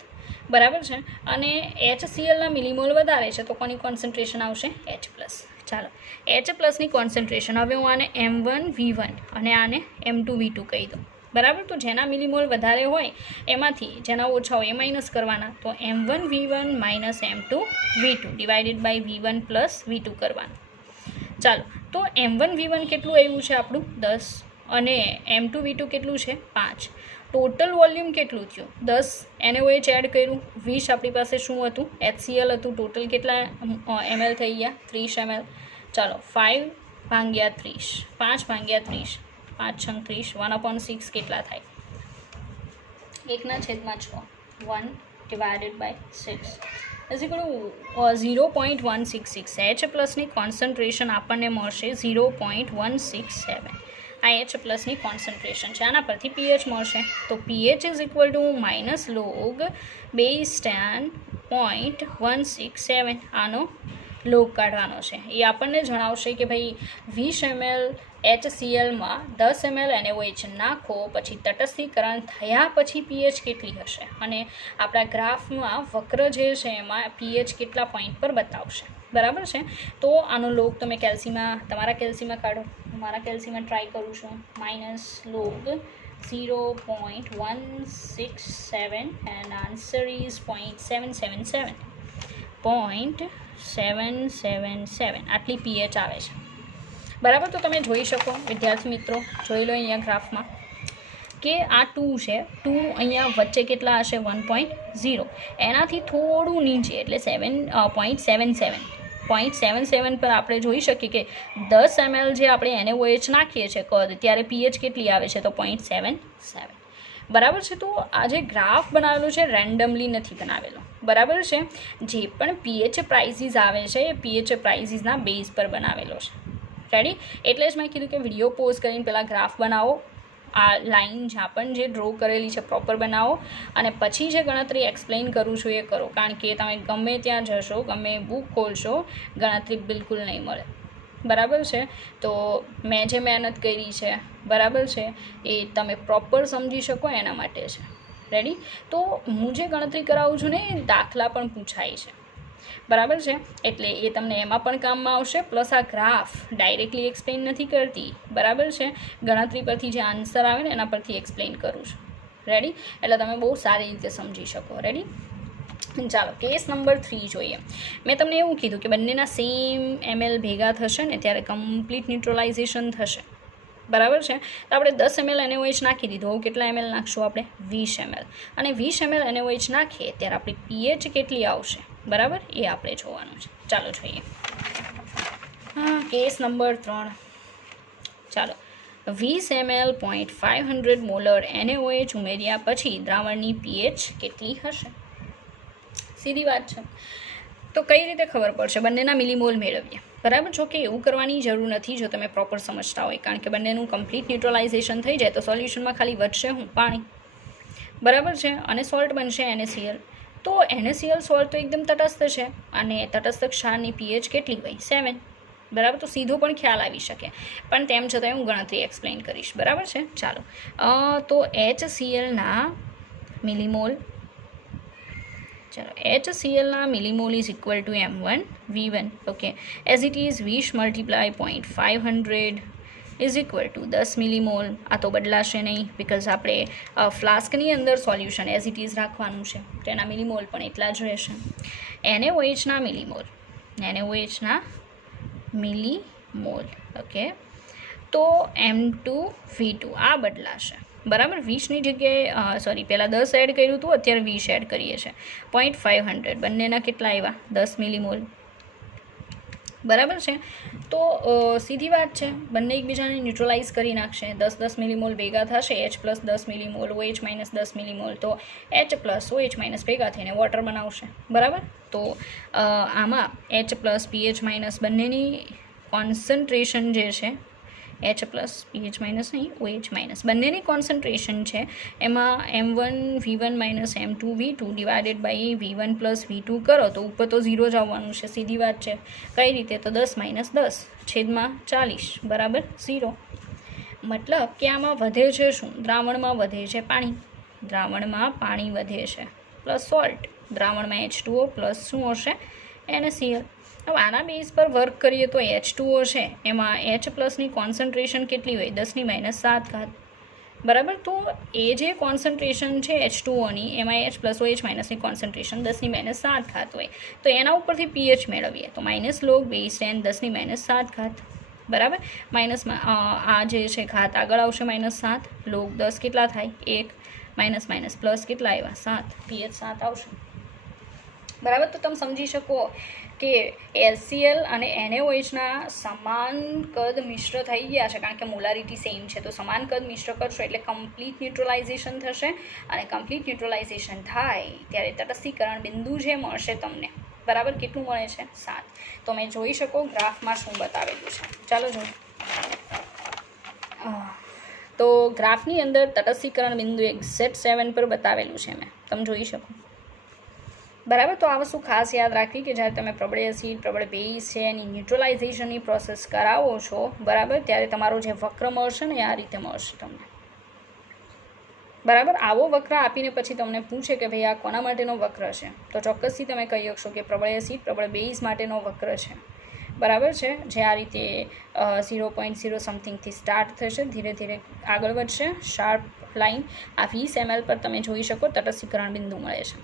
બરાબર છે, અને HClના મિલીમોલ વધારે છે તો કોની કોન્સન્ટ્રેશન આવશે? H+. ચાલો, H+ની કોન્સન્ટ્રેશન, હવે હું આને M1V1 અને આને M2V2 કહી દઉં. બરાબર, તો જેના મિલીમોલ વધારે હોય એમાંથી જેના ઓછા હોય એ માઇનસ કરવાના, તો M1V1 minus M2V2 divided by V1 plus V2 કરવાનું. ચાલો, તો M1V1 કેટલું આવ્યું છે આપણું? 10, અને M2V2 કેટલું છે? 5. ટોટલ વોલ્યુમ કેટલું થયું? 10. NaOH એડ કર્યું, 20 આપણી પાસે શું હતું? HCl હતું. ટોટલ કેટલા ml થઈ ગયા? 30 ml. ચાલો, 5 ભાગ્યા 30, 5 ભાગ્યા 30, 5 6 30, 1/6 કેટલા થાય? 1/6, 1 ડિવાઇડેડ બાય 6 0.166. H+ની કોન્સન્ટ્રેશન આપણને મળશે 0.167. આ H+ની કોન્સન્ટ્રેશન છે. આના પરથી pH મળશે, તો pH -log base 10.167. આનો લોગ કાઢવાનો છે. એ આપણને જણાવશે કે ભાઈ 20 ml HClમાં 10 ml NaOH નાખો પછી તટસ્થીકરણ થયા પછી pH કેટલી હશે, અને આપણા ગ્રાફમાં વક્ર જે છે એમાં pH કેટલા પોઈન્ટ પર બતાવશે. બરાબર છે, તો આનો લોગ તમે કેલ્સીમાં, તમારા કેલ્સીમાં કાઢો. હું મારા કેલ્સીમાં ટ્રાય કરું છું. -log 0.167 and answer is 0.777. 0.777 આટલી pH આવે છે. બરાબર, તો તમે જોઈ શકો વિદ્યાર્થી મિત્રો, જોઈ લો અહીંયા ગ્રાફમાં કે આ 2 છે. 2 અહીંયા વચ્ચે કેટલા હશે? 1.0. એનાથી થોડું નીચે એટલે 0.77. 0.77 પર આપણે જોઈ શકીએ કે 10 ml જે આપણે NaOH નાખીએ છીએ કદ, ત્યારે pH કેટલી આવે છે? તો 0.77. બરાબર છે, તો આ જે ગ્રાફ બનાવેલો છે રેન્ડમલી નથી બનાવેલો. બરાબર છે, જે પણ pH પ્રાઇસીસ આવે છે એ pH પ્રાઇસીસના બેઝ પર બનાવેલો છે. રેડી, એટલે જ મેં કીધું કે વિડીયો પોઝ કરીને પહેલાં ગ્રાફ બનાવો, આ લાઇન જ્યાં પણ જે ડ્રો કરેલી છે પ્રોપર બનાવો, અને પછી જે ગણતરી એક્સપ્લેન કરું છું એ કરો, કારણ કે તમે ગમે ત્યાં જશો, ગમે બુક ખોલશો, ગણતરી બિલકુલ નહીં મળે. બરાબર છે, તો મેં જે મહેનત કરી છે, બરાબર છે, એ તમે પ્રોપર સમજી શકો એના માટે છે. રેડી, તો હું જે ગણતરી કરાવું છું ને એ દાખલા પણ પૂછાય છે. બરાબર છે, એટલે એ તમને એમાં પણ કામમાં આવશે. પ્લસ આ ગ્રાફ ડાયરેક્ટલી એક્સપ્લેન નથી કરતી. બરાબર છે, ગણતરી પરથી જે આન્સર આવે ને એના પરથી એક્સપ્લેન કરું છું. રેડી, એટલે તમે બહુ સારી રીતે સમજી શકો. રેડી, ચાલો કેસ નંબર 3 જોઈએ. મેં તમને એવું કીધું કે બંનેના સેમ ml ભેગા થશે ને ત્યારે કમ્પ્લીટ ન્યુટ્રલાઇઝેશન થશે. બરાબર છે, તો આપણે 10 ml NaOH નાખી દીધું. હવે કેટલા ml નાખશું આપણે? 20 ml. અને 20 ml NaOH નાખીએ ત્યારે આપણી pH કેટલી આવશે? બરાબર, એ આપણે જોવાનું છે. ચાલો જોઈએ. Case number 3. ચાલો, 20 ml 0.500 મોલર NaOH ઉમેર્યા પછી દ્રાવણની pH કેટલી હશે? સીધી વાત છે. તો કઈ રીતે ખબર પડશે? બંનેના મિલીમોલ મેળવીએ. બરાબર, જો કે એવું કરવાની જરૂર નથી જો તમે પ્રોપર સમજતા હોય, કારણ કે બંનેનું કમ્પ્લીટ ન્યુટ્રલાઇઝેશન થઈ જાય તો સોલ્યુશનમાં ખાલી વધશે હું? પાણી. બરાબર છે, અને સોલ્ટ બનશે NaCl. તો NaCl સોલ્ટ તો એકદમ તટસ્થ છે, અને તટસ્થ ક્ષારની pH કેટલી હોય? 7. બરાબર, તો સીધો પણ ખ્યાલ આવી શકે, પણ તેમ છતાં હું ગણતરી એક્સપ્લેન કરીશ. બરાબર છે, ચાલો. તો HClના મિલીમોલ, ચાલો, HClના millimole is equal to M1 V1. Okay, as it is 20 multiply 0.500 is equal to 10 millimole. આ તો બદલાશે નહીં, બિકોઝ આપણે ફ્લાસ્કની અંદર સોલ્યુશન એઝ ઇટ ઇઝ રાખવાનું છે, તેના મિલીમોલ પણ એટલા જ રહેશે. NaOHના મિલીમોલ, NaOHના મિલીમોલ, ઓકે, તો M2V2 આ બદલાશે. બરાબર, 20ની જગ્યાએ સોરી પહેલાં 10 એડ કર્યું હતું, અત્યારે 20 એડ કરીએ છીએ. 0.500 બંનેના કેટલા આવ્યા? 10 મિલીમોલ. બરાબર છે, તો સીધી વાત છે, બંને એકબીજાને ન્યુટ્રલાઇઝ કરી નાખશે. 10 મિલીમોલ ભેગા થશે, H પ્લસ 10 મિલીમોલ, OH માઇનસ 10 મિલીમોલ, તો H પ્લસ OH માઇનસ ભેગા થઈને વોટર બનાવશે. બરાબર, તો આમાં H પ્લસ pH માઇનસ બંનેની કોન્સન્ટ્રેશન જે છે, H પ્લસ pH માઇનસ નહીં, OH માઇનસ બંનેની કોન્સન્ટ્રેશન છે, એમાં M1 V1 minus M2 V2 divided by V1 plus V2 કરો તો ઉપર તો 0 જ આવવાનું છે. સીધી વાત છે. કઈ રીતે? તો 10 માઇનસ 10 છેદમાં 40 બરાબર 0. મતલબ કે આમાં વધે છે શું? દ્રાવણમાં વધે છે પાણી, દ્રાવણમાં પાણી વધે છે, પ્લસ સોલ્ટ, દ્રાવણમાં H2O પ્લસ શું હશે? NaCl. હવે આના બેઝ પર વર્ક કરીએ તો H2O છે, એમાં H પ્લસની કોન્સન્ટ્રેશન કેટલી હોય? 10⁻⁷. બરાબર, તો એ જે કોન્સન્ટ્રેશન છે H2Oની, એમાં H પ્લસ OH માઇનસની કોન્સન્ટ્રેશન 10⁻⁷ હોય. તો એના ઉપરથી pH મેળવીએ તો માઇનસ લોગ બેઝ 10 10⁻⁷. બરાબર, માઇનસમાં આ જે છે ઘાત આગળ આવશે -7, લોગ 10 કેટલા થાય? 1, માઇનસ માઇનસ પ્લસ કેટલા આવ્યા? 7, pH 7 આવશે. બરાબર, તો તમે સમજી શકો કે HCl અને NaOHના સમાન કદ મિશ્ર થઈ ગયા છે, કારણ કે મોલારિટી સેમ છે. તો સમાન કદ મિશ્ર કરશો એટલે કમ્પ્લીટ ન્યુટ્રલાઇઝેશન થશે, અને કમ્પ્લીટ ન્યુટ્રલાઇઝેશન થાય ત્યારે તટસ્થીકરણ બિંદુ જે મળશે તમને, બરાબર, કેટલું મળે છે? 7. તો મેં જોઈ શકો ગ્રાફમાં શું બતાવેલું છે. ચાલો જો, તો ગ્રાફની અંદર તટસ્થીકરણ બિંદુ એક્ઝેક્ટ 7 પર બતાવેલું છે મેં, તમે જોઈ શકો. બરાબર, તો આ વસ્તુ ખાસ યાદ રાખવી કે જ્યારે તમે પ્રબળ એસિડ, પ્રબળ બેઝ છે એની ન્યુટ્રલાઇઝેશનની પ્રોસેસ કરાવો છો, બરાબર, ત્યારે તમારો જે વક્ર મળશે ને એ આ રીતે મળશે તમને. બરાબર, આવો વક્ર આપીને પછી તમને પૂછે કે ભાઈ આ કોના માટેનો વક્ર છે, તો ચોક્કસથી તમે કહી શકશો કે પ્રબળ એસિડ, પ્રબળ બેઝ માટેનો વક્ર છે. બરાબર છે, જે આ રીતે 0.0 સમથિંગથી સ્ટાર્ટ થશે, ધીરે ધીરે આગળ વધશે, શાર્પ લાઇન. આ 20 ml પર તમે જોઈ શકો તટસ્થીકરણ બિંદુ મળે છે.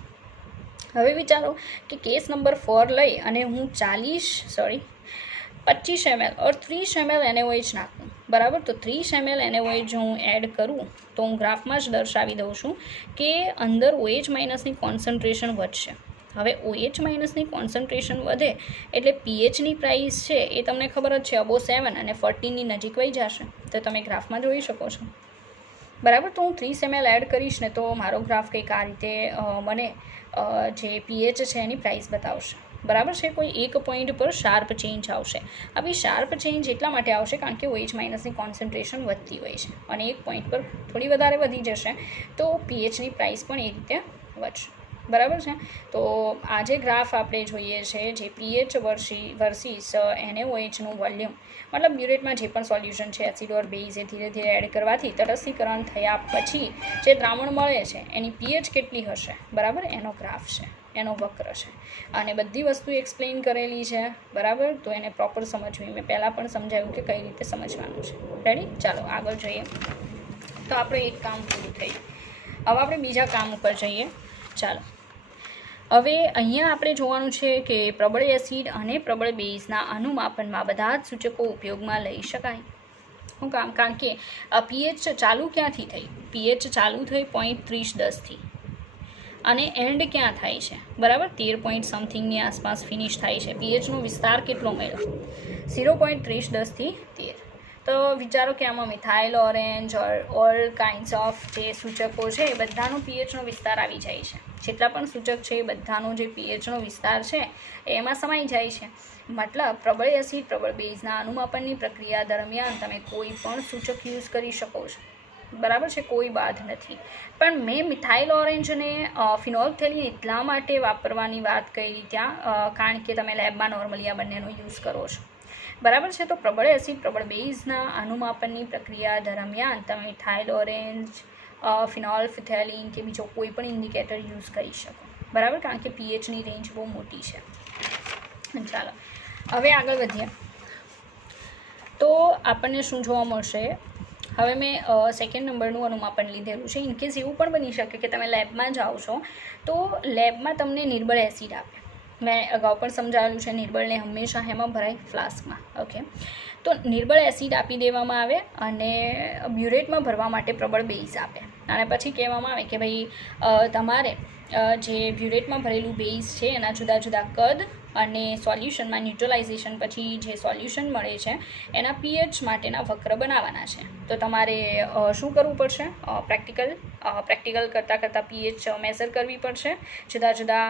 હવે વિચારો કે કેસ નંબર 4 લઈ અને હું 25 ml ઓર 30 ml NaOH નાખું. બરાબર, તો 30 ml NaOH જો હું એડ કરું તો હું ગ્રાફમાં જ દર્શાવી દઉં છું કે અંદર OH માઇનસની કોન્સન્ટ્રેશન વધશે. હવે OH માઇનસની કોન્સન્ટ્રેશન વધે એટલે pHની પ્રાઇસ છે એ તમને ખબર જ છે, અબો 7 અને 14ની નજીક વહી જશે. તો તમે ગ્રાફમાં જોઈ શકો છો. બરાબર, તો હું 30 ml એડ કરીશ ને તો મારો ગ્રાફ કંઈક આ રીતે મને જે pH છે એની પ્રાઇસ બતાવશે. બરાબર છે, કોઈ એક પોઈન્ટ પર શાર્પ ચેન્જ આવશે. હવે શાર્પ ચેન્જ એટલા માટે આવશે કારણ કે OH માઇનસની કોન્સન્ટ્રેશન વધતી હોય છે, અને એક પોઈન્ટ પર થોડી વધારે વધી જશે તો pHની પ્રાઇસ પણ એ રીતે વધશે. બરાબર છે, તો આ જે ગ્રાફ આપણે જોઈએ છે, જે pH વર્સિસ NaOHનું વોલ્યુમ, મતલબ બ્યુરેટમાં જે પણ સોલ્યુશન છે એસિડ ઓર બેઝ એ ધીરે ધીરે એડ કરવાથી તટસ્થીકરણ થયા પછી જે દ્રાવણ મળે છે એની pH કેટલી હશે, બરાબર, એનો ગ્રાફ છે, એનો વક્ર છે, અને બધી વસ્તુ એક્સપ્લેન કરેલી છે. બરાબર, તો એને પ્રોપર સમજવી. મેં પહેલાં પણ સમજાવ્યું કે કઈ રીતે સમજવાનું છે. રેડી, ચાલો આગળ જોઈએ. તો આપણે એક કામ પૂરું થયું, હવે આપણે બીજા કામ ઉપર જઈએ. ચાલો, હવે અહીંયા આપણે જોવાનું છે કે પ્રબળ એસિડ અને પ્રબળ બેઝના અનુમાપનમાં બધા જ સૂચકો ઉપયોગમાં લઈ શકાય. શું કામ? કારણ કે pH ચાલુ ક્યાંથી થઈ? pH ચાલુ થઈ 0.30-10થી, અને એન્ડ ક્યાં થાય છે? બરાબર, 13 પોઈન્ટ સમથિંગની આસપાસ ફિનિશ થાય છે. pHનો વિસ્તાર કેટલો મળ્યો? 0.30-10થી 13. તો વિચારો કે આમાં methyl orange all kinds of જે સૂચકો છે એ બધાનો pHનો વિસ્તાર આવી જાય છે. જેટલા પણ સૂચક છે એ બધાનો જે pHનો વિસ્તાર છે એમાં સમાઈ જાય છે. મતલબ પ્રબળ એસિડ, પ્રબળ બેઝના અનુમાપનની પ્રક્રિયા દરમિયાન તમે કોઈ પણ સૂચક યુઝ કરી શકો છો. બરાબર છે, કોઈ બાદ નથી. પણ મેં મિથાઇલ ઓરેન્જ અને ફિનોલ્ફથેલિન એટલા માટે વાપરવાની વાત કરી ત્યાં કારણ કે તમે લેબમાં નોર્મલી આ બંનેનો યુઝ કરો છો. બરાબર છે. તો પ્રબળ એસિડ પ્રબળ બેઝના અનુમાપનની પ્રક્રિયા દરમિયાન તમે મિથાઇલ ઓરેન્જ, ફિનોલ્ફથેલિન કે બીજો કોઈ પણ ઇન્ડિકેટર યુઝ કરી શકો. બરાબર, કારણ કે પીએચની રેન્જ બહુ મોટી છે. ચાલો હવે આગળ વધીએ. તો આપણને શું જોવા મળશે? હવે મેં સેકન્ડ નંબરનું અનુમાપન લીધેલું છે. ઇનકેસ એવું પણ બની શકે કે તમે લેબમાં જાઓ છો તો લેબમાં તમને નિર્બળ એસિડ આપે. મેં અગાઉ પણ સમજાવેલું છે, નિર્બળને હંમેશા હેમાં ભરાય? ફ્લાસ્કમાં. ઓકે, તો નિર્બળ એસિડ આપી દેવામાં આવે અને બ્યુરેટમાં ભરવા માટે પ્રબળ બેઝ આપે. અને પછી કહેવામાં આવે કે ભાઈ તમારે જે બ્યુરેટમાં ભરેલું બેઝ છે એના જુદા જુદા કદ અને સોલ્યુશનમાં ન્યુટ્રલાઇઝેશન પછી જે સોલ્યુશન મળે છે એના પીએચ માટેના વક્ર બનાવવાના છે. તો તમારે શું કરવું પડશે? પ્રેક્ટિકલ કરતાં પીએચ મેઝર કરવી પડશે, જુદા જુદા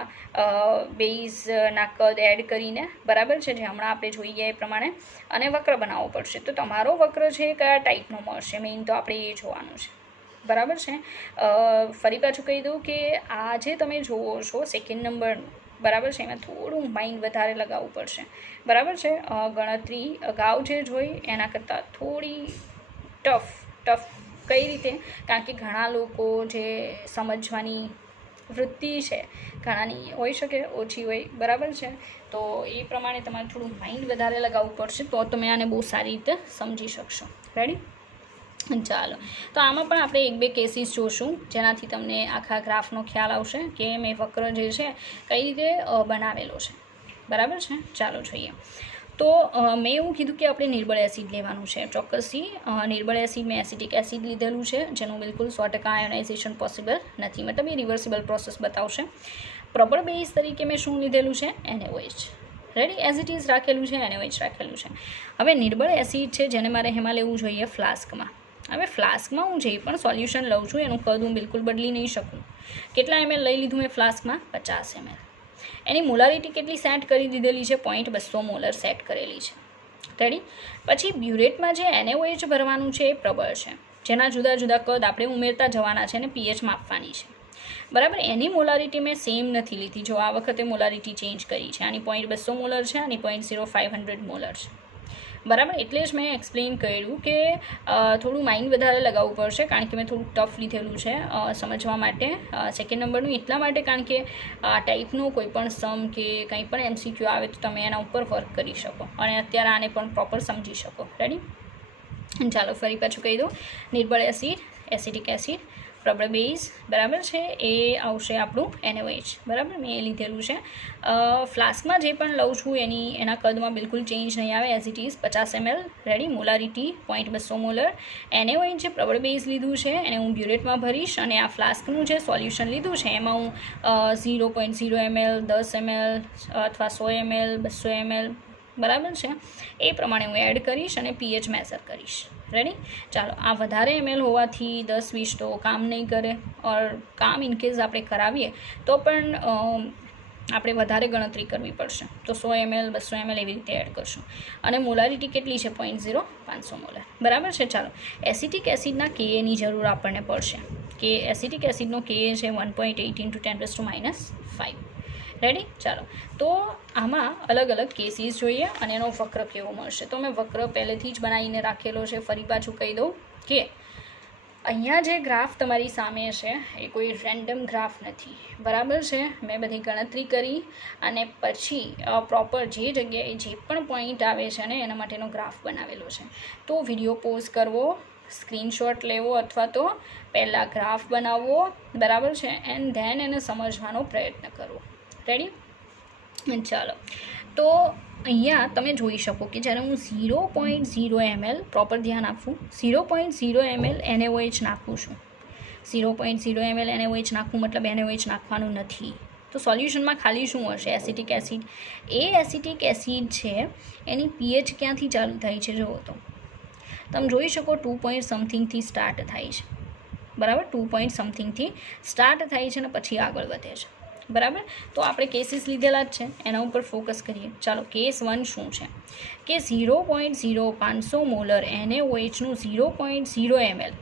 બેઝના કદ એડ કરીને. બરાબર છે, જે હમણાં આપણે જોઈએ એ પ્રમાણે, અને વક્ર બનાવવો પડશે. તો તમારો વક્ર છે કયા ટાઈપનો મળશે, મેઇન તો આપણે એ જોવાનું છે. બરાબર છે. ફરી પાછું કહી દઉં કે આ જે તમે જુઓ છો સેકન્ડ નંબરનું, બરાબર છે, એમાં થોડું માઇન્ડ વધારે લગાવવું પડશે. બરાબર છે. ગણતરી અગાઉ જે જોઈ એના કરતાં થોડી ટફ કઈ રીતે? કારણ કે ઘણા લોકો જે સમજવાની વૃત્તિ છે ઘણાની હોઈ શકે, ઓછી હોય. બરાબર છે, તો એ પ્રમાણે તમારે થોડું માઇન્ડ વધારે લગાવવું પડશે, તો તમે આને બહુ સારી રીતે સમજી શકશો. રેડી? ચાલો, તો આમાં પણ આપણે એક બે કેસીસ જોશું જેનાથી તમને આખા ગ્રાફનો ખ્યાલ આવશે કે મેં વક્ર જે છે કઈ રીતે બનાવેલો છે. બરાબર છે, ચાલો જોઈએ. તો મેં એવું કીધું કે આપણે નિર્બળ એસિડ લેવાનું છે. ચોક્કસથી નિર્બળ એસિડ મેં એસિટિક એસિડ લીધેલું છે, જેનું બિલકુલ 100% આયોનાઇઝેશન પોસિબલ નથી, મતલબ એ રિવર્સિબલ પ્રોસેસ બતાવશે. પ્રબળ બેઝ તરીકે મેં શું લીધેલું છે? NaOH. Ready? As it is રાખેલું છે, NaOH રાખેલું છે. હવે નિર્બળ એસિડ છે જેને મારે એમાં લેવું જોઈએ ફ્લાસ્કમાં. હવે ફ્લાસ્કમાં હું જે પણ સોલ્યુશન લઉં છું એનું કદ હું બિલકુલ બદલી નહીં શકું. કેટલા ml લઈ લીધું મેં ફ્લાસ્કમાં? 50 ml. એની મોલારિટી કેટલી સેટ કરી દીધેલી છે? 0.200 મોલર સેટ કરેલી છે. રેડી? પછી બ્યુરેટમાં જે NaOH ભરવાનું છે એ પ્રબળ છે, જેના જુદા જુદા કદ આપણે ઉમેરતા જવાના છે અને પીએચ માપવાની છે. બરાબર, એની મોલારિટી મેં સેમ નથી લીધી. જો આ વખતે મોલારિટી ચેન્જ કરી છે. આની 0.200 મોલર છે, આની 0.0500 મોલર છે. બરાબર, એટલે જ મેં એક્સપ્લેન કર્યું કે થોડું માઇન્ડ વધારે લગાવવું પડશે, કારણ કે મેં થોડું ટફ લીધેલું છે સમજવા માટે. સેકન્ડ નંબરનું એટલા માટે કારણ કે આ ટાઈપનું કોઈ પણ સમ કે કંઈ પણ MCQ આવે તો તમે એના ઉપર વર્ક કરી શકો અને અત્યારે આને પણ પ્રોપર સમજી શકો. રેડી? ચાલો ફરી પાછું કહી દઉં. નિર્બળ એસિડ, એસિટિક એસિડ, પ્રબળ બેઝ, બરાબર છે, એ આવશે આપણું NaOH. બરાબર, મેં એ લીધેલું છે. ફ્લાસ્કમાં જે પણ લઉં છું એના કદમાં બિલકુલ ચેન્જ નહીં આવે, as it is 50 ml. Ready? Molarity 0.200 molar. NaOH જે પ્રબળ બેઝ લીધું છે એને હું બ્યુરેટમાં ભરીશ, અને આ ફ્લાસ્કનું જે સોલ્યુશન લીધું છે એમાં હું 0.0 ml, 10 ml અથવા 100 ml, 200 ml, બરાબર છે, એ પ્રમાણે હું એડ કરીશ અને પીએચ મેઝર કરીશ. રેડી? ચાલો, આ વધારે ml હોવાથી 10-20 તો કામ નહીં કરે, ઓર કામ ઇનકેસ આપણે કરાવીએ તો પણ આપણે વધારે ગણતરી કરવી પડશે. તો 100 ml, 200 ml એવી રીતે એડ કરશું. અને મોલારિટી કેટલી છે? 0.0500 મોલર. બરાબર છે. ચાલો, એસિટિક એસિડના KAની જરૂર આપણને પડશે. કે એસિટિક એસિડનો KA છે 1.8 × 10⁻⁵. રેડી? ચાલો, તો આમાં અલગ અલગ કેસીસ જોઈએ અને એનો વક્ર કેવો મળશે. તો મેં વક્ર પહેલેથી જ બનાવીને રાખેલો છે. ફરી પાછું કહી દઉં કે અહીંયા જે ગ્રાફ તમારી સામે છે એ કોઈ રેન્ડમ ગ્રાફ નથી. બરાબર છે, મેં બધી ગણતરી કરી અને પછી પ્રોપર જે જગ્યાએ જે પણ પોઈન્ટ આવે છે ને એના માટેનો ગ્રાફ બનાવેલો છે. તો વિડીયો પોઝ કરવો, સ્ક્રીનશોટ લેવો અથવા તો પહેલાં ગ્રાફ બનાવવો. બરાબર છે, એન્ડ ધેન એને સમજવાનો પ્રયત્ન કરવો. રેડી? ચાલો, તો અહીંયા તમે જોઈ શકો કે જ્યારે હું 0.0 ml, પ્રોપર ધ્યાન આપવું, 0.0 ml NaOH નાખું છું. 0.0 ml NaOH નાખવું મતલબ NaOH નાખવાનું નથી. તો સોલ્યુશનમાં ખાલી શું હશે? Acetic acid. એ એસિટિક એસિડ છે એની પીએચ ક્યાંથી ચાલુ થાય છે? જુઓ તો તમે જોઈ શકો 2 somethingથી સ્ટાર્ટ થાય છે. બરાબર, 2 somethingથી સ્ટાર્ટ થાય છે અને પછી આગળ વધે છે. બરાબર, તો આપણે કેસીસ લીધેલા જ છે, એના ઉપર ફોકસ કરીએ. ચાલો, કેસ 1 શું છે કે 0.0500 મોલર NaOHનું 0.0 ml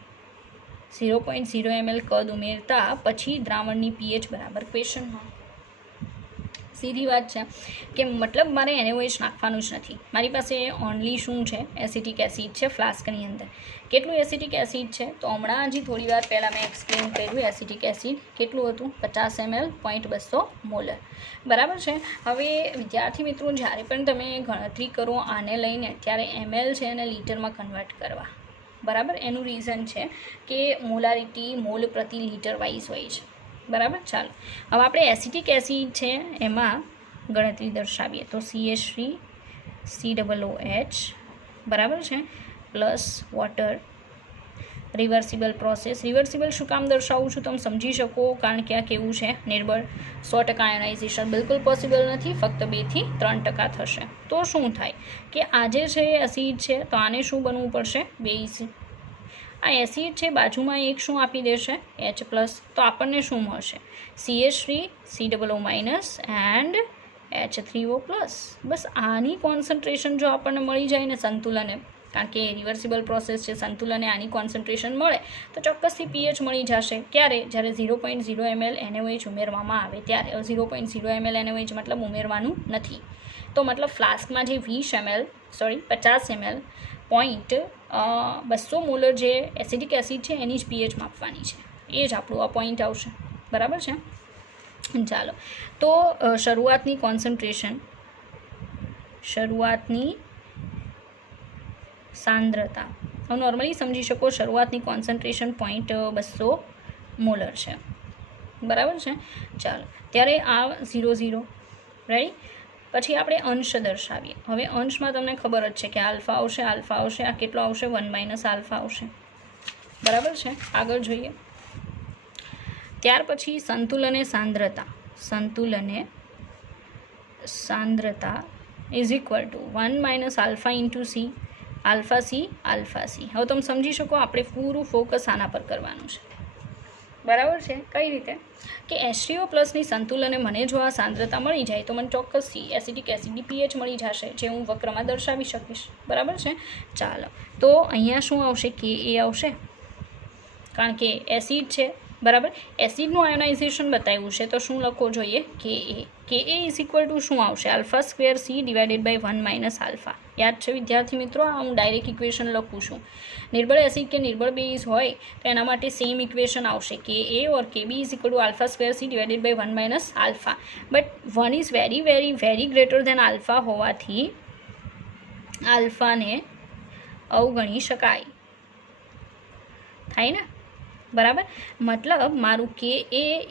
0.0 ml કદ ઉમેરતા પછી દ્રાવણની pH બરાબર ક્વેશ્ચનમાં. સીધી વાત છે કે મતલબ મારે NaOH નાખવાનું જ નથી. મારી પાસે ઓનલી શું છે, એસિટિક એસિડ છે ફ્લાસ્કની અંદર. કેટલું એસિટિક એસિડ છે તો હમણાં હજી થોડી વાર પહેલાં મેં એક્સપ્લેન કર્યું. એસિટિક એસિડ કેટલું હતું, 50 ml 0.200 મોલર. બરાબર છે. હવે વિદ્યાર્થી મિત્રો, જ્યારે પણ તમે ગણતરી કરો આને લઈને, ત્યારે ml છે એને લીટરમાં કન્વર્ટ કરવા. બરાબર, એનું રીઝન છે કે મોલારિટી મોલ પ્રતિ લીટર વાઇઝ હોય છે. બરાબર, ચાલો હવે આપણે એસિટિક એસિડ છે એમાં ગણતરી દર્શાવીએ તો CH3COOH બરાબર છે plus water. Reversible process. Reversible શું કામ દર્શાવું છું તમે સમજી શકો, કારણ કે આ કેવું છે, નિર્બળ. 100% આયોનાઇઝેશન બિલકુલ પોસિબલ નથી, ફક્ત 2 થી 3% થશે. તો શું થાય કે આજે છે એસિડ છે તો આને શું બનવું પડશે, બેઝ. આ એસિડ છે બાજુમાં એક શું આપી દેશે, H+, તો આપણને શું મળશે, CH3COO- એન્ડ H3O+. બસ આની કોન્સન્ટ્રેશન જો આપણને મળી જાય ને સંતુલને, કારણ કે રિવર્સિબલ પ્રોસેસ છે, સંતુલને આની કોન્સન્ટ્રેશન મળે તો ચોક્કસથી pH મળી જશે. ક્યારે, જ્યારે 0.0 ml NaOH ઉમેરવામાં આવે ત્યારે. 0.0 ml NaOH મતલબ ઉમેરવાનું નથી. તો મતલબ ફ્લાસ્કમાં જે 50 ml 0.200 મોલર જે એસિડિક એસિડ છે એની જ pH માપવાની છે. એ જ આપણું આ પોઈન્ટ આવશે. બરાબર છે. ચાલો તો શરૂઆતની કોન્સન્ટ્રેશન, શરૂઆતની સાંદ્રતા હવે નોર્મલી સમજી શકો, શરૂઆતની કોન્સન્ટ્રેશન 0.200 મોલર છે. બરાબર છે. ચાલો ત્યારે આ 0 રાઈટ. પછી આપણે અંશ દર્શાવીએ. હવે અંશમાં તમને ખબર જ છે કે આલ્ફા આવશે, આ કેટલો આવશે, 1 - આલ્ફા આવશે. બરાબર છે. આગળ જોઈએ. ત્યાર પછી સંતુલને સાંદ્રતા is equal two 1 - alpha into C, alpha C. હવે તમે સમજી શકો આપણે પૂરું ફોકસ આના પર કરવાનું છે. બરાબર છે. કઈ રીતે કે H3O+ ની સંતુલને મને જો આ સાંદ્રતા મળી જાય તો મને ચોક્કસથી એસિડિક એસિડની pH મળી જશે, જે હું વક્રમાં દર્શાવી શકીશ. બરાબર છે. ચાલો તો અહીંયા શું આવશે, Ka આવશે, કારણ કે એસિડ છે. બરાબર, એસિડનું આયોનાઇઝેશન બતાવ્યું છે તો શું લખવો જોઈએ, Ka ઇઝ ઇક્વલ ટુ શું આવશે, α² C ડિવાઇડેડ બાય 1 - આલ્ફા. યાદ છે વિદ્યાર્થી મિત્રો, આ હું ડાયરેક્ટ ઇક્વેશન લખું છું. નિર્બળ એસિડ કે નિર્બળ બેઝ હોય તો એના માટે સેમ ઇક્વેશન આવશે, Ka or Kb is equal to α² C divided by 1 - alpha. But 1 is very very very greater than alpha હોવાથી આલ્ફાને અવગણી શકાય, થાય ને. બરાબર, મતલબ મારું Ka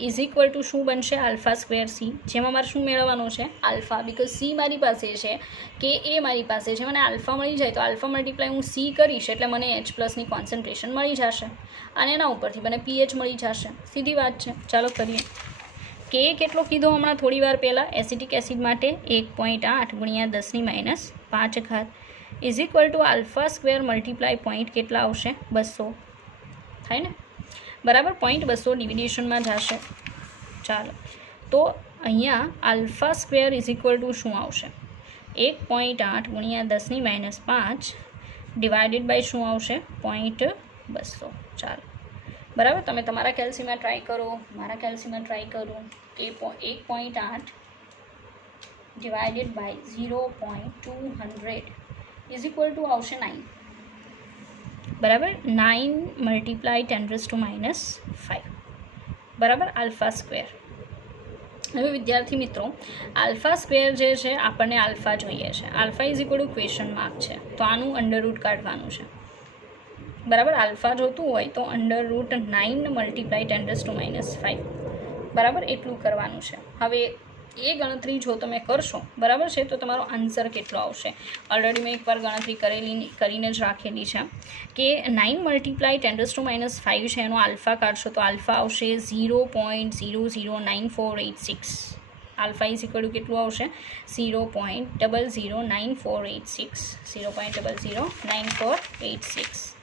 ઇઝ ઇક્વલ ટુ શું બનશે, α² C. જેમાં મારે શું મેળવવાનું છે, આલ્ફા. બિકોઝ C મારી પાસે છે, Ka મારી પાસે છે, મને આલ્ફા મળી જાય તો આલ્ફા મલ્ટીપ્લાય હું C કરીશ એટલે મને H+ની કોન્સન્ટ્રેશન મળી જશે અને એના ઉપરથી મને pH મળી જશે. સીધી વાત છે. ચાલો કરીએ. Ka કેટલો કીધો હમણાં થોડી વાર પહેલાં, એસિટિક એસિડ માટે 1.8 × 10⁵ is equal to α² multiply point કેટલા આવશે, 200 થાય ને. બરાબર, 0.200 ડિવિડેશનમાં જશે. ચાલો તો અહીંયા α² ઇઝ ઇક્વલ ટુ શું આવશે, 1.8 × 10⁻5 ડિવાઇડેડ બાય શું આવશે, 0.200. ચાલો બરાબર, તમે તમારા કેલ્સીમાં ટ્રાય કરો, મારા કેલ્સીમાં ટ્રાય કરું. 1.8 divided by 0.200 is equal to આવશે 9. બરાબર, 9 × 10⁻5 બરાબર, α². હવે વિદ્યાર્થી મિત્રો, α² જે છે આપણને આલ્ફા જોઈએ છે. Alpha is equal two question mark છે તો આનું અંડરરૂટ કાઢવાનું છે. બરાબર, આલ્ફા જોતું હોય તો √9 × 10⁻5 બરાબર એટલું કરવાનું છે. હવે એ ગણતરી જો તમે કરશો, બરાબર છે, તો તમારો આન્સર કેટલો આવશે. ઓલરેડી મેં એકવાર ગણતરી કરીને જ રાખેલી છે કે 9 × 10⁻5 છે એનો આલ્ફા કાઢશો તો આલ્ફા આવશે 0.009486. આલ્ફા ઇઝ ઇક્વલ ટુ કેટલું આવશે, 0.009486.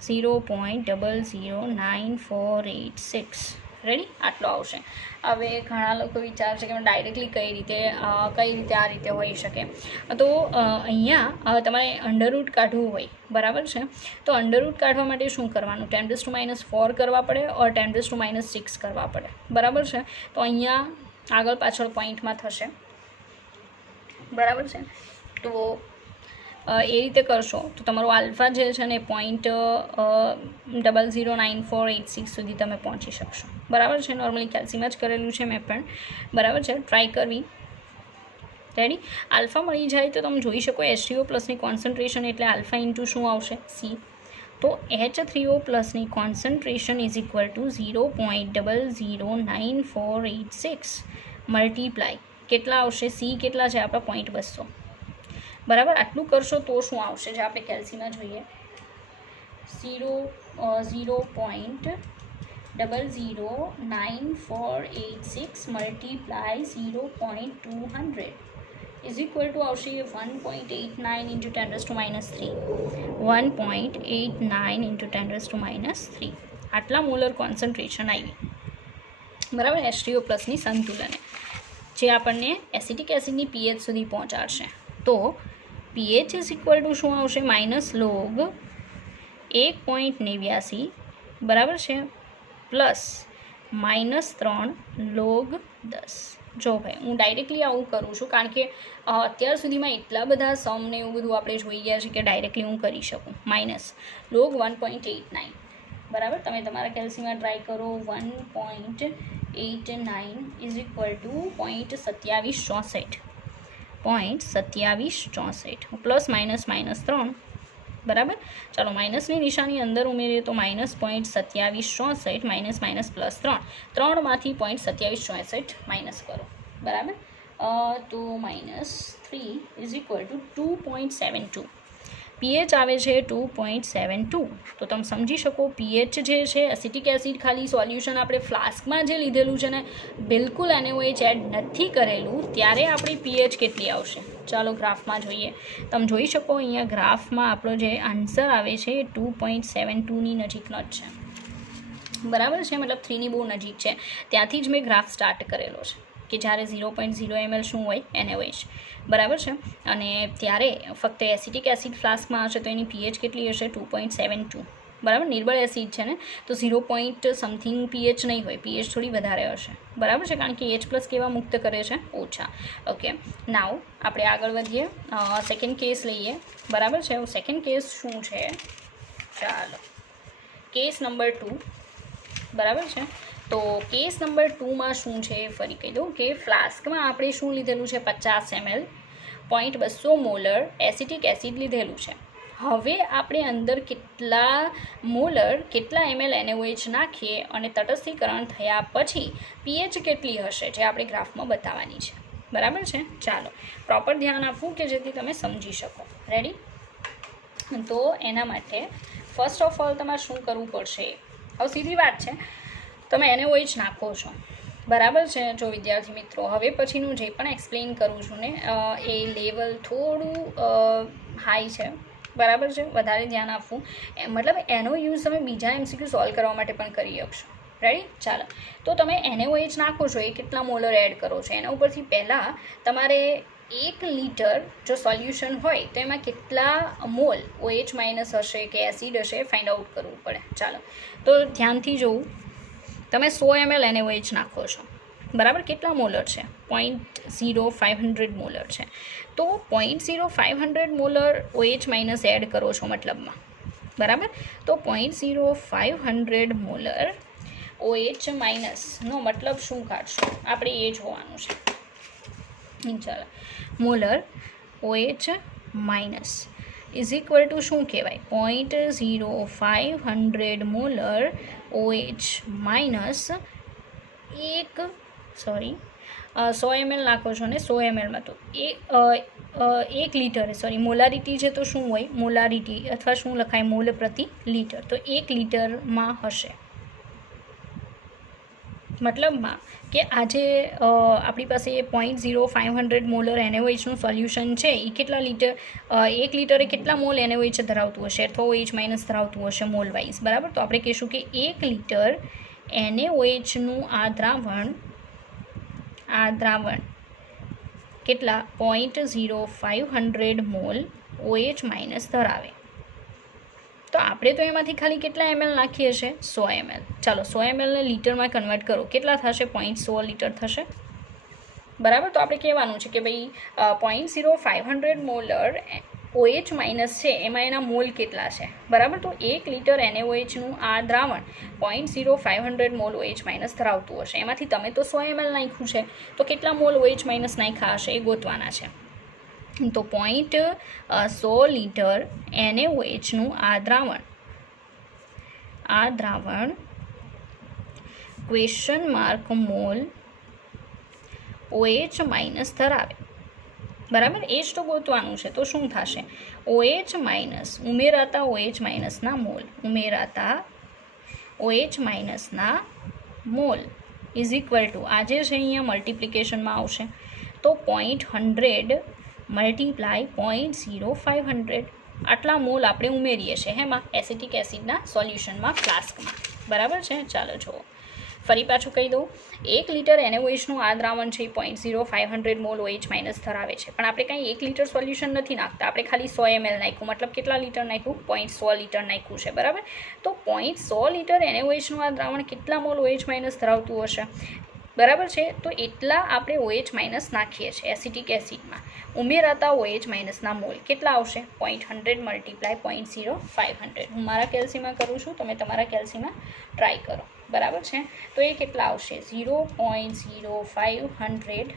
0.009486. રેડી, આટલો આવશે. હવે ઘણા લોકો વિચારે છે કે ડાયરેક્ટલી કઈ રીતે આ રીતે હોઈ શકે. તો અહીંયા તમારે અંડરરૂટ કાઢવું હોય, બરાબર છે, તો અંડરરૂટ કાઢવા માટે શું કરવાનું, 10⁻⁴ કરવા પડે ઓર 10⁻⁶ કરવા પડે, બરાબર છે. તો અહીંયા આગળ પાછળ પોઈન્ટમાં થશે, બરાબર છે. તો એ રીતે કરશો તો તમારું આલ્ફા જે છે ને 0.009486 સુધી તમે પહોંચી શકશો, બરાબર છે. નોર્મલી કેલ્સીમાં જ કરેલું છે મેં પણ, બરાબર છે, ટ્રાય કરવી. રેડી, આલ્ફા મળી જાય તો તમે જોઈ શકો H3O+ની કોન્સન્ટ્રેશન એટલે આલ્ફા ઇન્ટુ શું આવશે, C. તો H3O+ની concentration is equal to 0.009486 multiply કેટલા આવશે, C કેટલા છે આપણા 0.200, બરાબર. આટલું કરશો તો શું આવશે જે આપણે કેલ્સીમાં જોઈએ, 0.009486 મલ્ટીપ્લાય 0.200 ઇઝ ઇક્વલ ટુ આવશે 1.89 ઇન્ટુ 10⁻³ 1.89 ઇન્ટુ 10⁻³. આટલા મોલર કોન્સન્ટ્રેશન આવી, બરાબર, H3O+ની સંતુલને, જે આપણને એસિટિક એસિડની pH સુધી પહોંચાડશે. તો pH ઇઝ ઇક્વલ ટુ શું આવશે, -log 1.89, બરાબર છે, પ્લસ -3 log 10. જો ભાઈ હું ડાયરેક્ટલી આવું કરું છું કારણ કે અત્યાર સુધીમાં એટલા બધા સમને એવું બધું આપણે જોઈ ગયા છે કે ડાયરેક્ટલી હું કરી શકું. -log 1.89, બરાબર. તમે તમારા કેલ્સીમાં ટ્રાય કરો, 1.89 ઇઝ ઇક્વલ ટુ 0.2764 0.2764 પ્લસ -3, બરાબર. ચાલો માઇનસની નિશાની અંદર ઉમેરીએ તો -0.2764 +3 3માંથી 0.2764 માઇનસ કરો, બરાબર. તો -3 ઇઝ ઇક્વલ ટુ 2.72, pH આવે છે 2.72. તો તમે સમજી શકો pH જે છે એસિટિક એસિડ ખાલી સોલ્યુશન આપણે ફ્લાસ્કમાં જે લીધેલું છે ને બિલકુલ NaOH એડ નથી કરેલું ત્યારે આપણી pH કેટલી આવશે. ચાલો ગ્રાફમાં જોઈએ. તમે જોઈ શકો અહીંયા ગ્રાફમાં આપણો જે આન્સર આવે છે એ 2.72ની નજીકનો જ છે, બરાબર છે, મતલબ 3ની બહુ નજીક છે. ત્યાંથી જ મેં ગ્રાફ સ્ટાર્ટ કરેલો છે કે જ્યારે 0.0 ml શું હોય, NaOH, બરાબર છે. અને ત્યારે ફક્ત એસિટિક એસિડ ફ્લાસ્કમાં હશે તો એની pH કેટલી હશે, 2.72, બરાબર. નિર્બળ એસિડ છે ને તો 0. સમથિંગ pH નહીં હોય, pH થોડી વધારે હશે, બરાબર છે, કારણ કે H+ કેવા મુક્ત કરે છે, ઓછા. ઓકે, નાવ આપણે આગળ વધીએ, સેકન્ડ કેસ લઈએ, બરાબર છે. સેકન્ડ કેસ શું છે, ચાલો કેસ નંબર 2, બરાબર છે. તો કેસ નંબર 2માં શું છે ફરી કહી દઉં કે ફ્લાસ્કમાં આપણે શું લીધેલું છે, 50 ml 0.200 મોલર એસિટિક એસિડ લીધેલું છે. હવે આપણે અંદર કેટલા ml NaOH નાખીએ અને તટસ્થીકરણ થયા પછી pH કેટલી હશે જે આપણે ગ્રાફમાં બતાવવાની છે, બરાબર છે. ચાલો પ્રોપર ધ્યાન આપવું કે જેથી તમે સમજી શકો. રેડી, તો એના માટે ફર્સ્ટ ઓફ ઓલ તમારે શું કરવું પડશે, હવે સીધી વાત છે, તમે NaOH નાખો છો, બરાબર છે. જો વિદ્યાર્થી મિત્રો હવે પછીનું જે પણ એક્સપ્લેન કરું છું ને એ લેવલ થોડું હાઈ છે, બરાબર છે, વધારે ધ્યાન આપવું. મતલબ એનો યુઝ તમે બીજા MCQ સોલ્વ કરવા માટે પણ કરી શકશો. રેડી, ચાલો તો તમે NaOH નાખો છો, એ કેટલા મોલર એડ કરો છો એના ઉપરથી પહેલાં તમારે 1 લીટર જો સોલ્યુશન હોય તો એમાં કેટલા મોલ OH- હશે કે એસિડ હશે ફાઇન્ડ આઉટ કરવું પડે. ચાલો તો ધ્યાનથી જોવું, તમે 100 ml NaOH નાખો છો, બરાબર, કેટલા મોલર છે, 0.0500 મોલર છે. તો 0.0500 મોલર OH- એડ કરો છો મતલબમાં, બરાબર. તો 0.0500 મોલર OH- નો મતલબ શું કાઢશો આપણે એ જોવાનું છે. ચાલો molar OH- is equal two શું કહેવાય, 0.0500 મોલર OH- 100 ml નાખો છો ને 100 mlમાં તો 1 લીટર, સોરી મોલારિટી છે તો શું હોય, મોલારિટી અથવા શું લખાય, મોલ પ્રતિ લીટર, તો 1 લીટરમાં હશે. મતલબમાં કે આજે આપણી પાસે 0.0500 મોલર NaOHનું સોલ્યુશન છે એ કેટલા લીટર, 1 લીટરે કેટલા મોલ NaOH ધરાવતું હશે અથવા OH- ધરાવતું હશે મોલ વાઇઝ, બરાબર. તો આપણે કહીશું કે 1 લીટર NaOHનું આ દ્રાવણ કેટલા 0.0500 મોલ OH માઇનસ ધરાવે. તો આપણે તો એમાંથી ખાલી કેટલા ml નાખીએ છીએ 100 ml. ચાલો 100 ml ને લીટરમાં કન્વર્ટ કરો, કેટલા થશે 0.100 લીટર થશે, બરાબર. તો આપણે કહેવાનું છે કે ભાઈ 0.0500 મોલર OH માઇનસ છે એમાં એના મોલ કેટલા છે, બરાબર. તો 1 લીટર NaOHનું આ દ્રાવણ 0.0500 મોલ OH માઇનસ ધરાવતું હશે. એમાંથી તમે તો 100 ml નાખ્યું છે, તો કેટલા મોલ OH માઇનસ નાખ્યા હશે એ ગોતવાના છે. તો 100 લીટર NaOHનું આ દ્રાવણ question mark mall OH minus ધરાવે, બરાબર. એ જ તો ગોતવાનું છે. તો શું થશે OH માઇનસ ઉમેરાતા OH માઇનસના મોલ ઇઝ ઇક્વલ ટુ આ જે છે અહીંયા મલ્ટિપ્લિકેશનમાં આવશે. તો 0.100 મલ્ટીપ્લાય 0.0500 આટલા મોલ આપણે ઉમેરીએ છીએ હેમાં એસિટિક એસિડના સોલ્યુશનમાં ફ્લાસ્કમાં, બરાબર છે. ચાલો જુઓ ફરી પાછું કહી દઉં, 1 લીટર NaOHનું આ દ્રાવણ છે 0.0500 મોલ OH માઇનસ ધરાવે છે. પણ આપણે કાંઈ 1 લીટર સોલ્યુશન નથી નાખતા, આપણે ખાલી 100 ml નાખ્યું, મતલબ કેટલા લીટર નાખ્યું 0.100 લીટર નાખ્યું છે, બરાબર. તો 0.100 લીટર NaOHનું આ દ્રાવણ કેટલા મોલ OH માઇનસ ધરાવતું હશે, બરાબર છે. તો એટલા આપણે OH માઇનસ નાખીએ છીએ એસિટિક એસિડમાં. ઉમેરાતા OH માઇનસના મોલ કેટલા આવશે 0.100 મલ્ટીપ્લાય 0.0500. હું મારા કેલ્સીમાં કરું છું, તમે તમારા કેલ્સીમાં ટ્રાય કરો, બરાબર છે. તો એ કેટલા આવશે 0.0500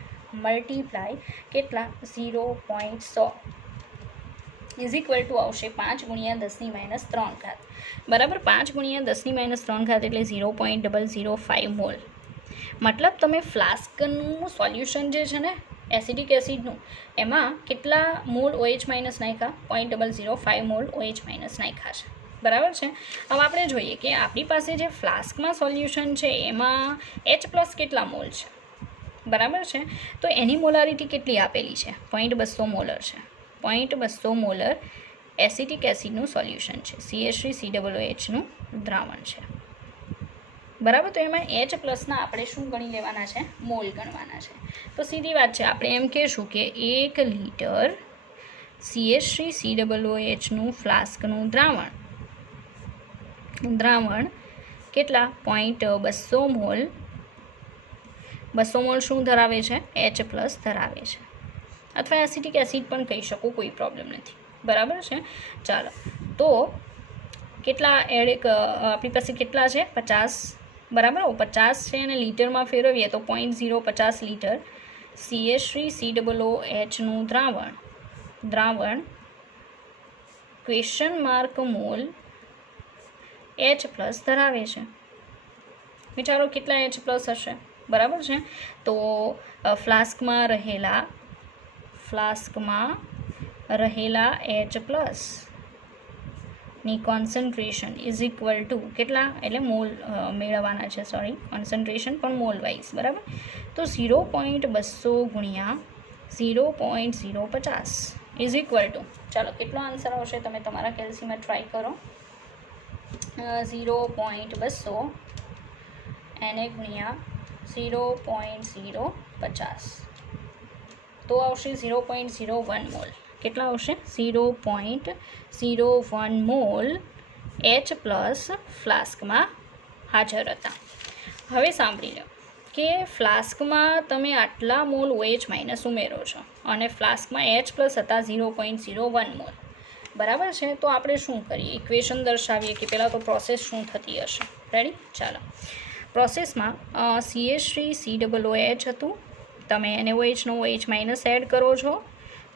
મલ્ટીપ્લાય કેટલા 0.100 ઇઝ ઇક્વલ ટુ આવશે 5 × 10⁻³ બરાબર. 5 × 10⁻³ એટલે 0.005 મોલ. મતલબ તમે ફ્લાસ્કનું સોલ્યુશન જે છે ને એસિડિક એસિડનું એમાં કેટલા મોલ OH માઇનસ નાખ્યા 0.005 મોલ OH માઇનસ નાખ્યા છે, બરાબર છે. હવે આપણે જોઈએ કે આપણી પાસે જે ફ્લાસ્કમાં સોલ્યુશન છે એમાં H+ કેટલા મોલ છે, બરાબર છે. તો એની મોલારિટી કેટલી આપેલી છે 0.200 મોલર છે. 0.200 મોલર એસિટિક એસિડનું સોલ્યુશન છે, CH3COOHનું દ્રાવણ છે, બરાબર. તો એમાં H+ ના આપણે શું ગણી લેવાના છે મોલ ગણવાના છે. તો સીધી વાત છે, આપણે એમ કહેશું કે 1 લીટર CH3COOHનું ફ્લાસ્કનું દ્રાવણ કેટલા 0.200 મોલ 200 મોલ શું ધરાવે છે H+ ધરાવે છે, અથવા એસિટિક એસિડ પણ કહી શકો, કોઈ પ્રોબ્લેમ નથી, બરાબર છે. ચાલો તો કેટલા આપણી પાસે કેટલા છે 50, બરાબર. 50 છે અને લીટરમાં ફેરવીએ તો 0.050 લીટર CH3COOHનું દ્રાવણ ક્વેશ્ચન માર્ક મોલ H+ ધરાવે છે. વિચારો કેટલા H+ હશે, બરાબર છે. તો ફ્લાસ્કમાં રહેલા H+ ની કોન્સન્ટ્રેશન ઇઝ ઇક્વલ ટુ કેટલા, એટલે મોલ મેળવવાના છે, કોન્સન્ટ્રેશન પણ મોલ વાઇઝ, બરાબર. તો 0.200 × 0.050 ઇઝ ઇક્વલ ટુ, ચાલો કેટલો આન્સર આવશે તમે તમારા કેલ્સીમાં ટ્રાય કરો. 0.200 એને ગુણ્યા 0.050 તો આવશે 0.01 મોલ. કેટલા આવશે 0.01 મોલ H+ ફ્લાસ્કમાં હાજર હતા. હવે સાંભળી લો કે ફ્લાસ્કમાં તમે આટલા મોલ OH માઇનસ ઉમેરો છો અને ફ્લાસ્કમાં H+ હતા 0.01 મોલ, બરાબર છે. તો આપણે શું કરીએ, ઇક્વેશન દર્શાવીએ કે પહેલાં તો પ્રોસેસ શું થતી હશે. રેડી, ચાલો. પ્રોસેસમાં CH3COOH હતું, તમે NaOHનો OH માઇનસ એડ કરો છો,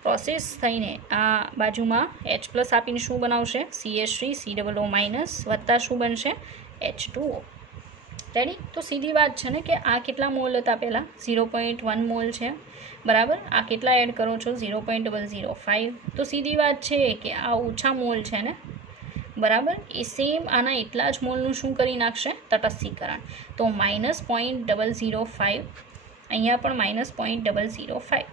પ્રોસેસ થઈને આ બાજુમાં H+ આપીને શું બનાવશે CH3COO માઇનસ વત્તા શું બનશે H2O. રેડી. તો સીધી વાત છે ને કે આ કેટલા મોલ હતા પહેલાં 0.1 મોલ છે, બરાબર. આ કેટલા એડ કરો છો 0.005. તો સીધી વાત છે કે આ ઓછા મોલ છે ને, બરાબર. એ સેમ આના એટલા જ મોલનું શું કરી નાખશે તટસ્થીકરણ. તો -0.005, અહીંયા પણ -0.005.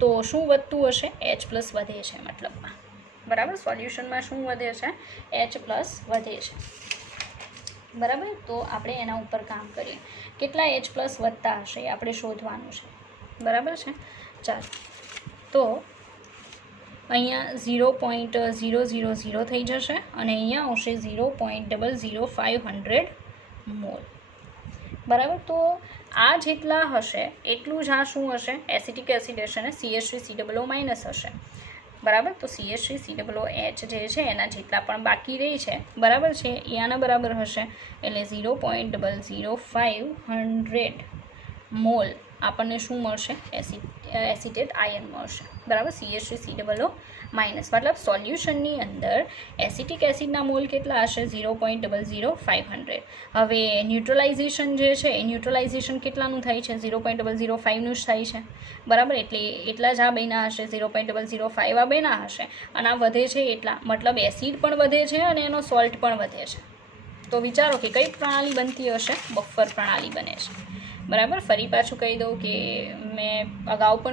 તો શું વધતું હશે H+ વધે છે મતલબમાં, બરાબર. સોલ્યુશનમાં શું વધે છે H+ વધે છે. બરાબર. તો આપણે એના ઉપર કામ કરીએ. કેટલા H+ વધતા હશે એ આપણે શોધવાનું છે. બરાબર છે. ચાલો, તો અહીંયા 0.000 થઈ જશે અને અહીંયા આવશે 0.00500 મોલ. બરાબર. તો આ જેટલા હશે એટલું જ આ શું હશે, એસિટિક એસિડ હશે અને CH3COO- હશે. બરાબર. તો CH3COOH જે છે એના જેટલા પણ બાકી રહી છે, બરાબર છે, એ આના બરાબર હશે. એટલે 0.00500 મોલ આપણને શું મળશે, એસિટેટ આયન મળશે. બરાબર. CH3COO-, મતલબ સોલ્યુશનની અંદર એસિટિક એસિડના મોલ કેટલા હશે, 0.00500. હવે ન્યુટ્રલાઇઝેશન જે છે એ ન્યુટ્રલાઇઝેશન કેટલાનું થાય છે, 0.005નું જ થાય છે. બરાબર. એટલે એટલા જ આ બેના હશે, 0.005 આ બેના હશે અને આ વધે છે એટલા, મતલબ એસિડ પણ વધે છે અને એનો સોલ્ટ પણ વધે છે. તો વિચારો કે કઈ પ્રણાલી બનતી હશે, બફર પ્રણાલી બને છે. બરાબર. ફરી પાછું કહી દઉં કે મેં અગાઉ પણ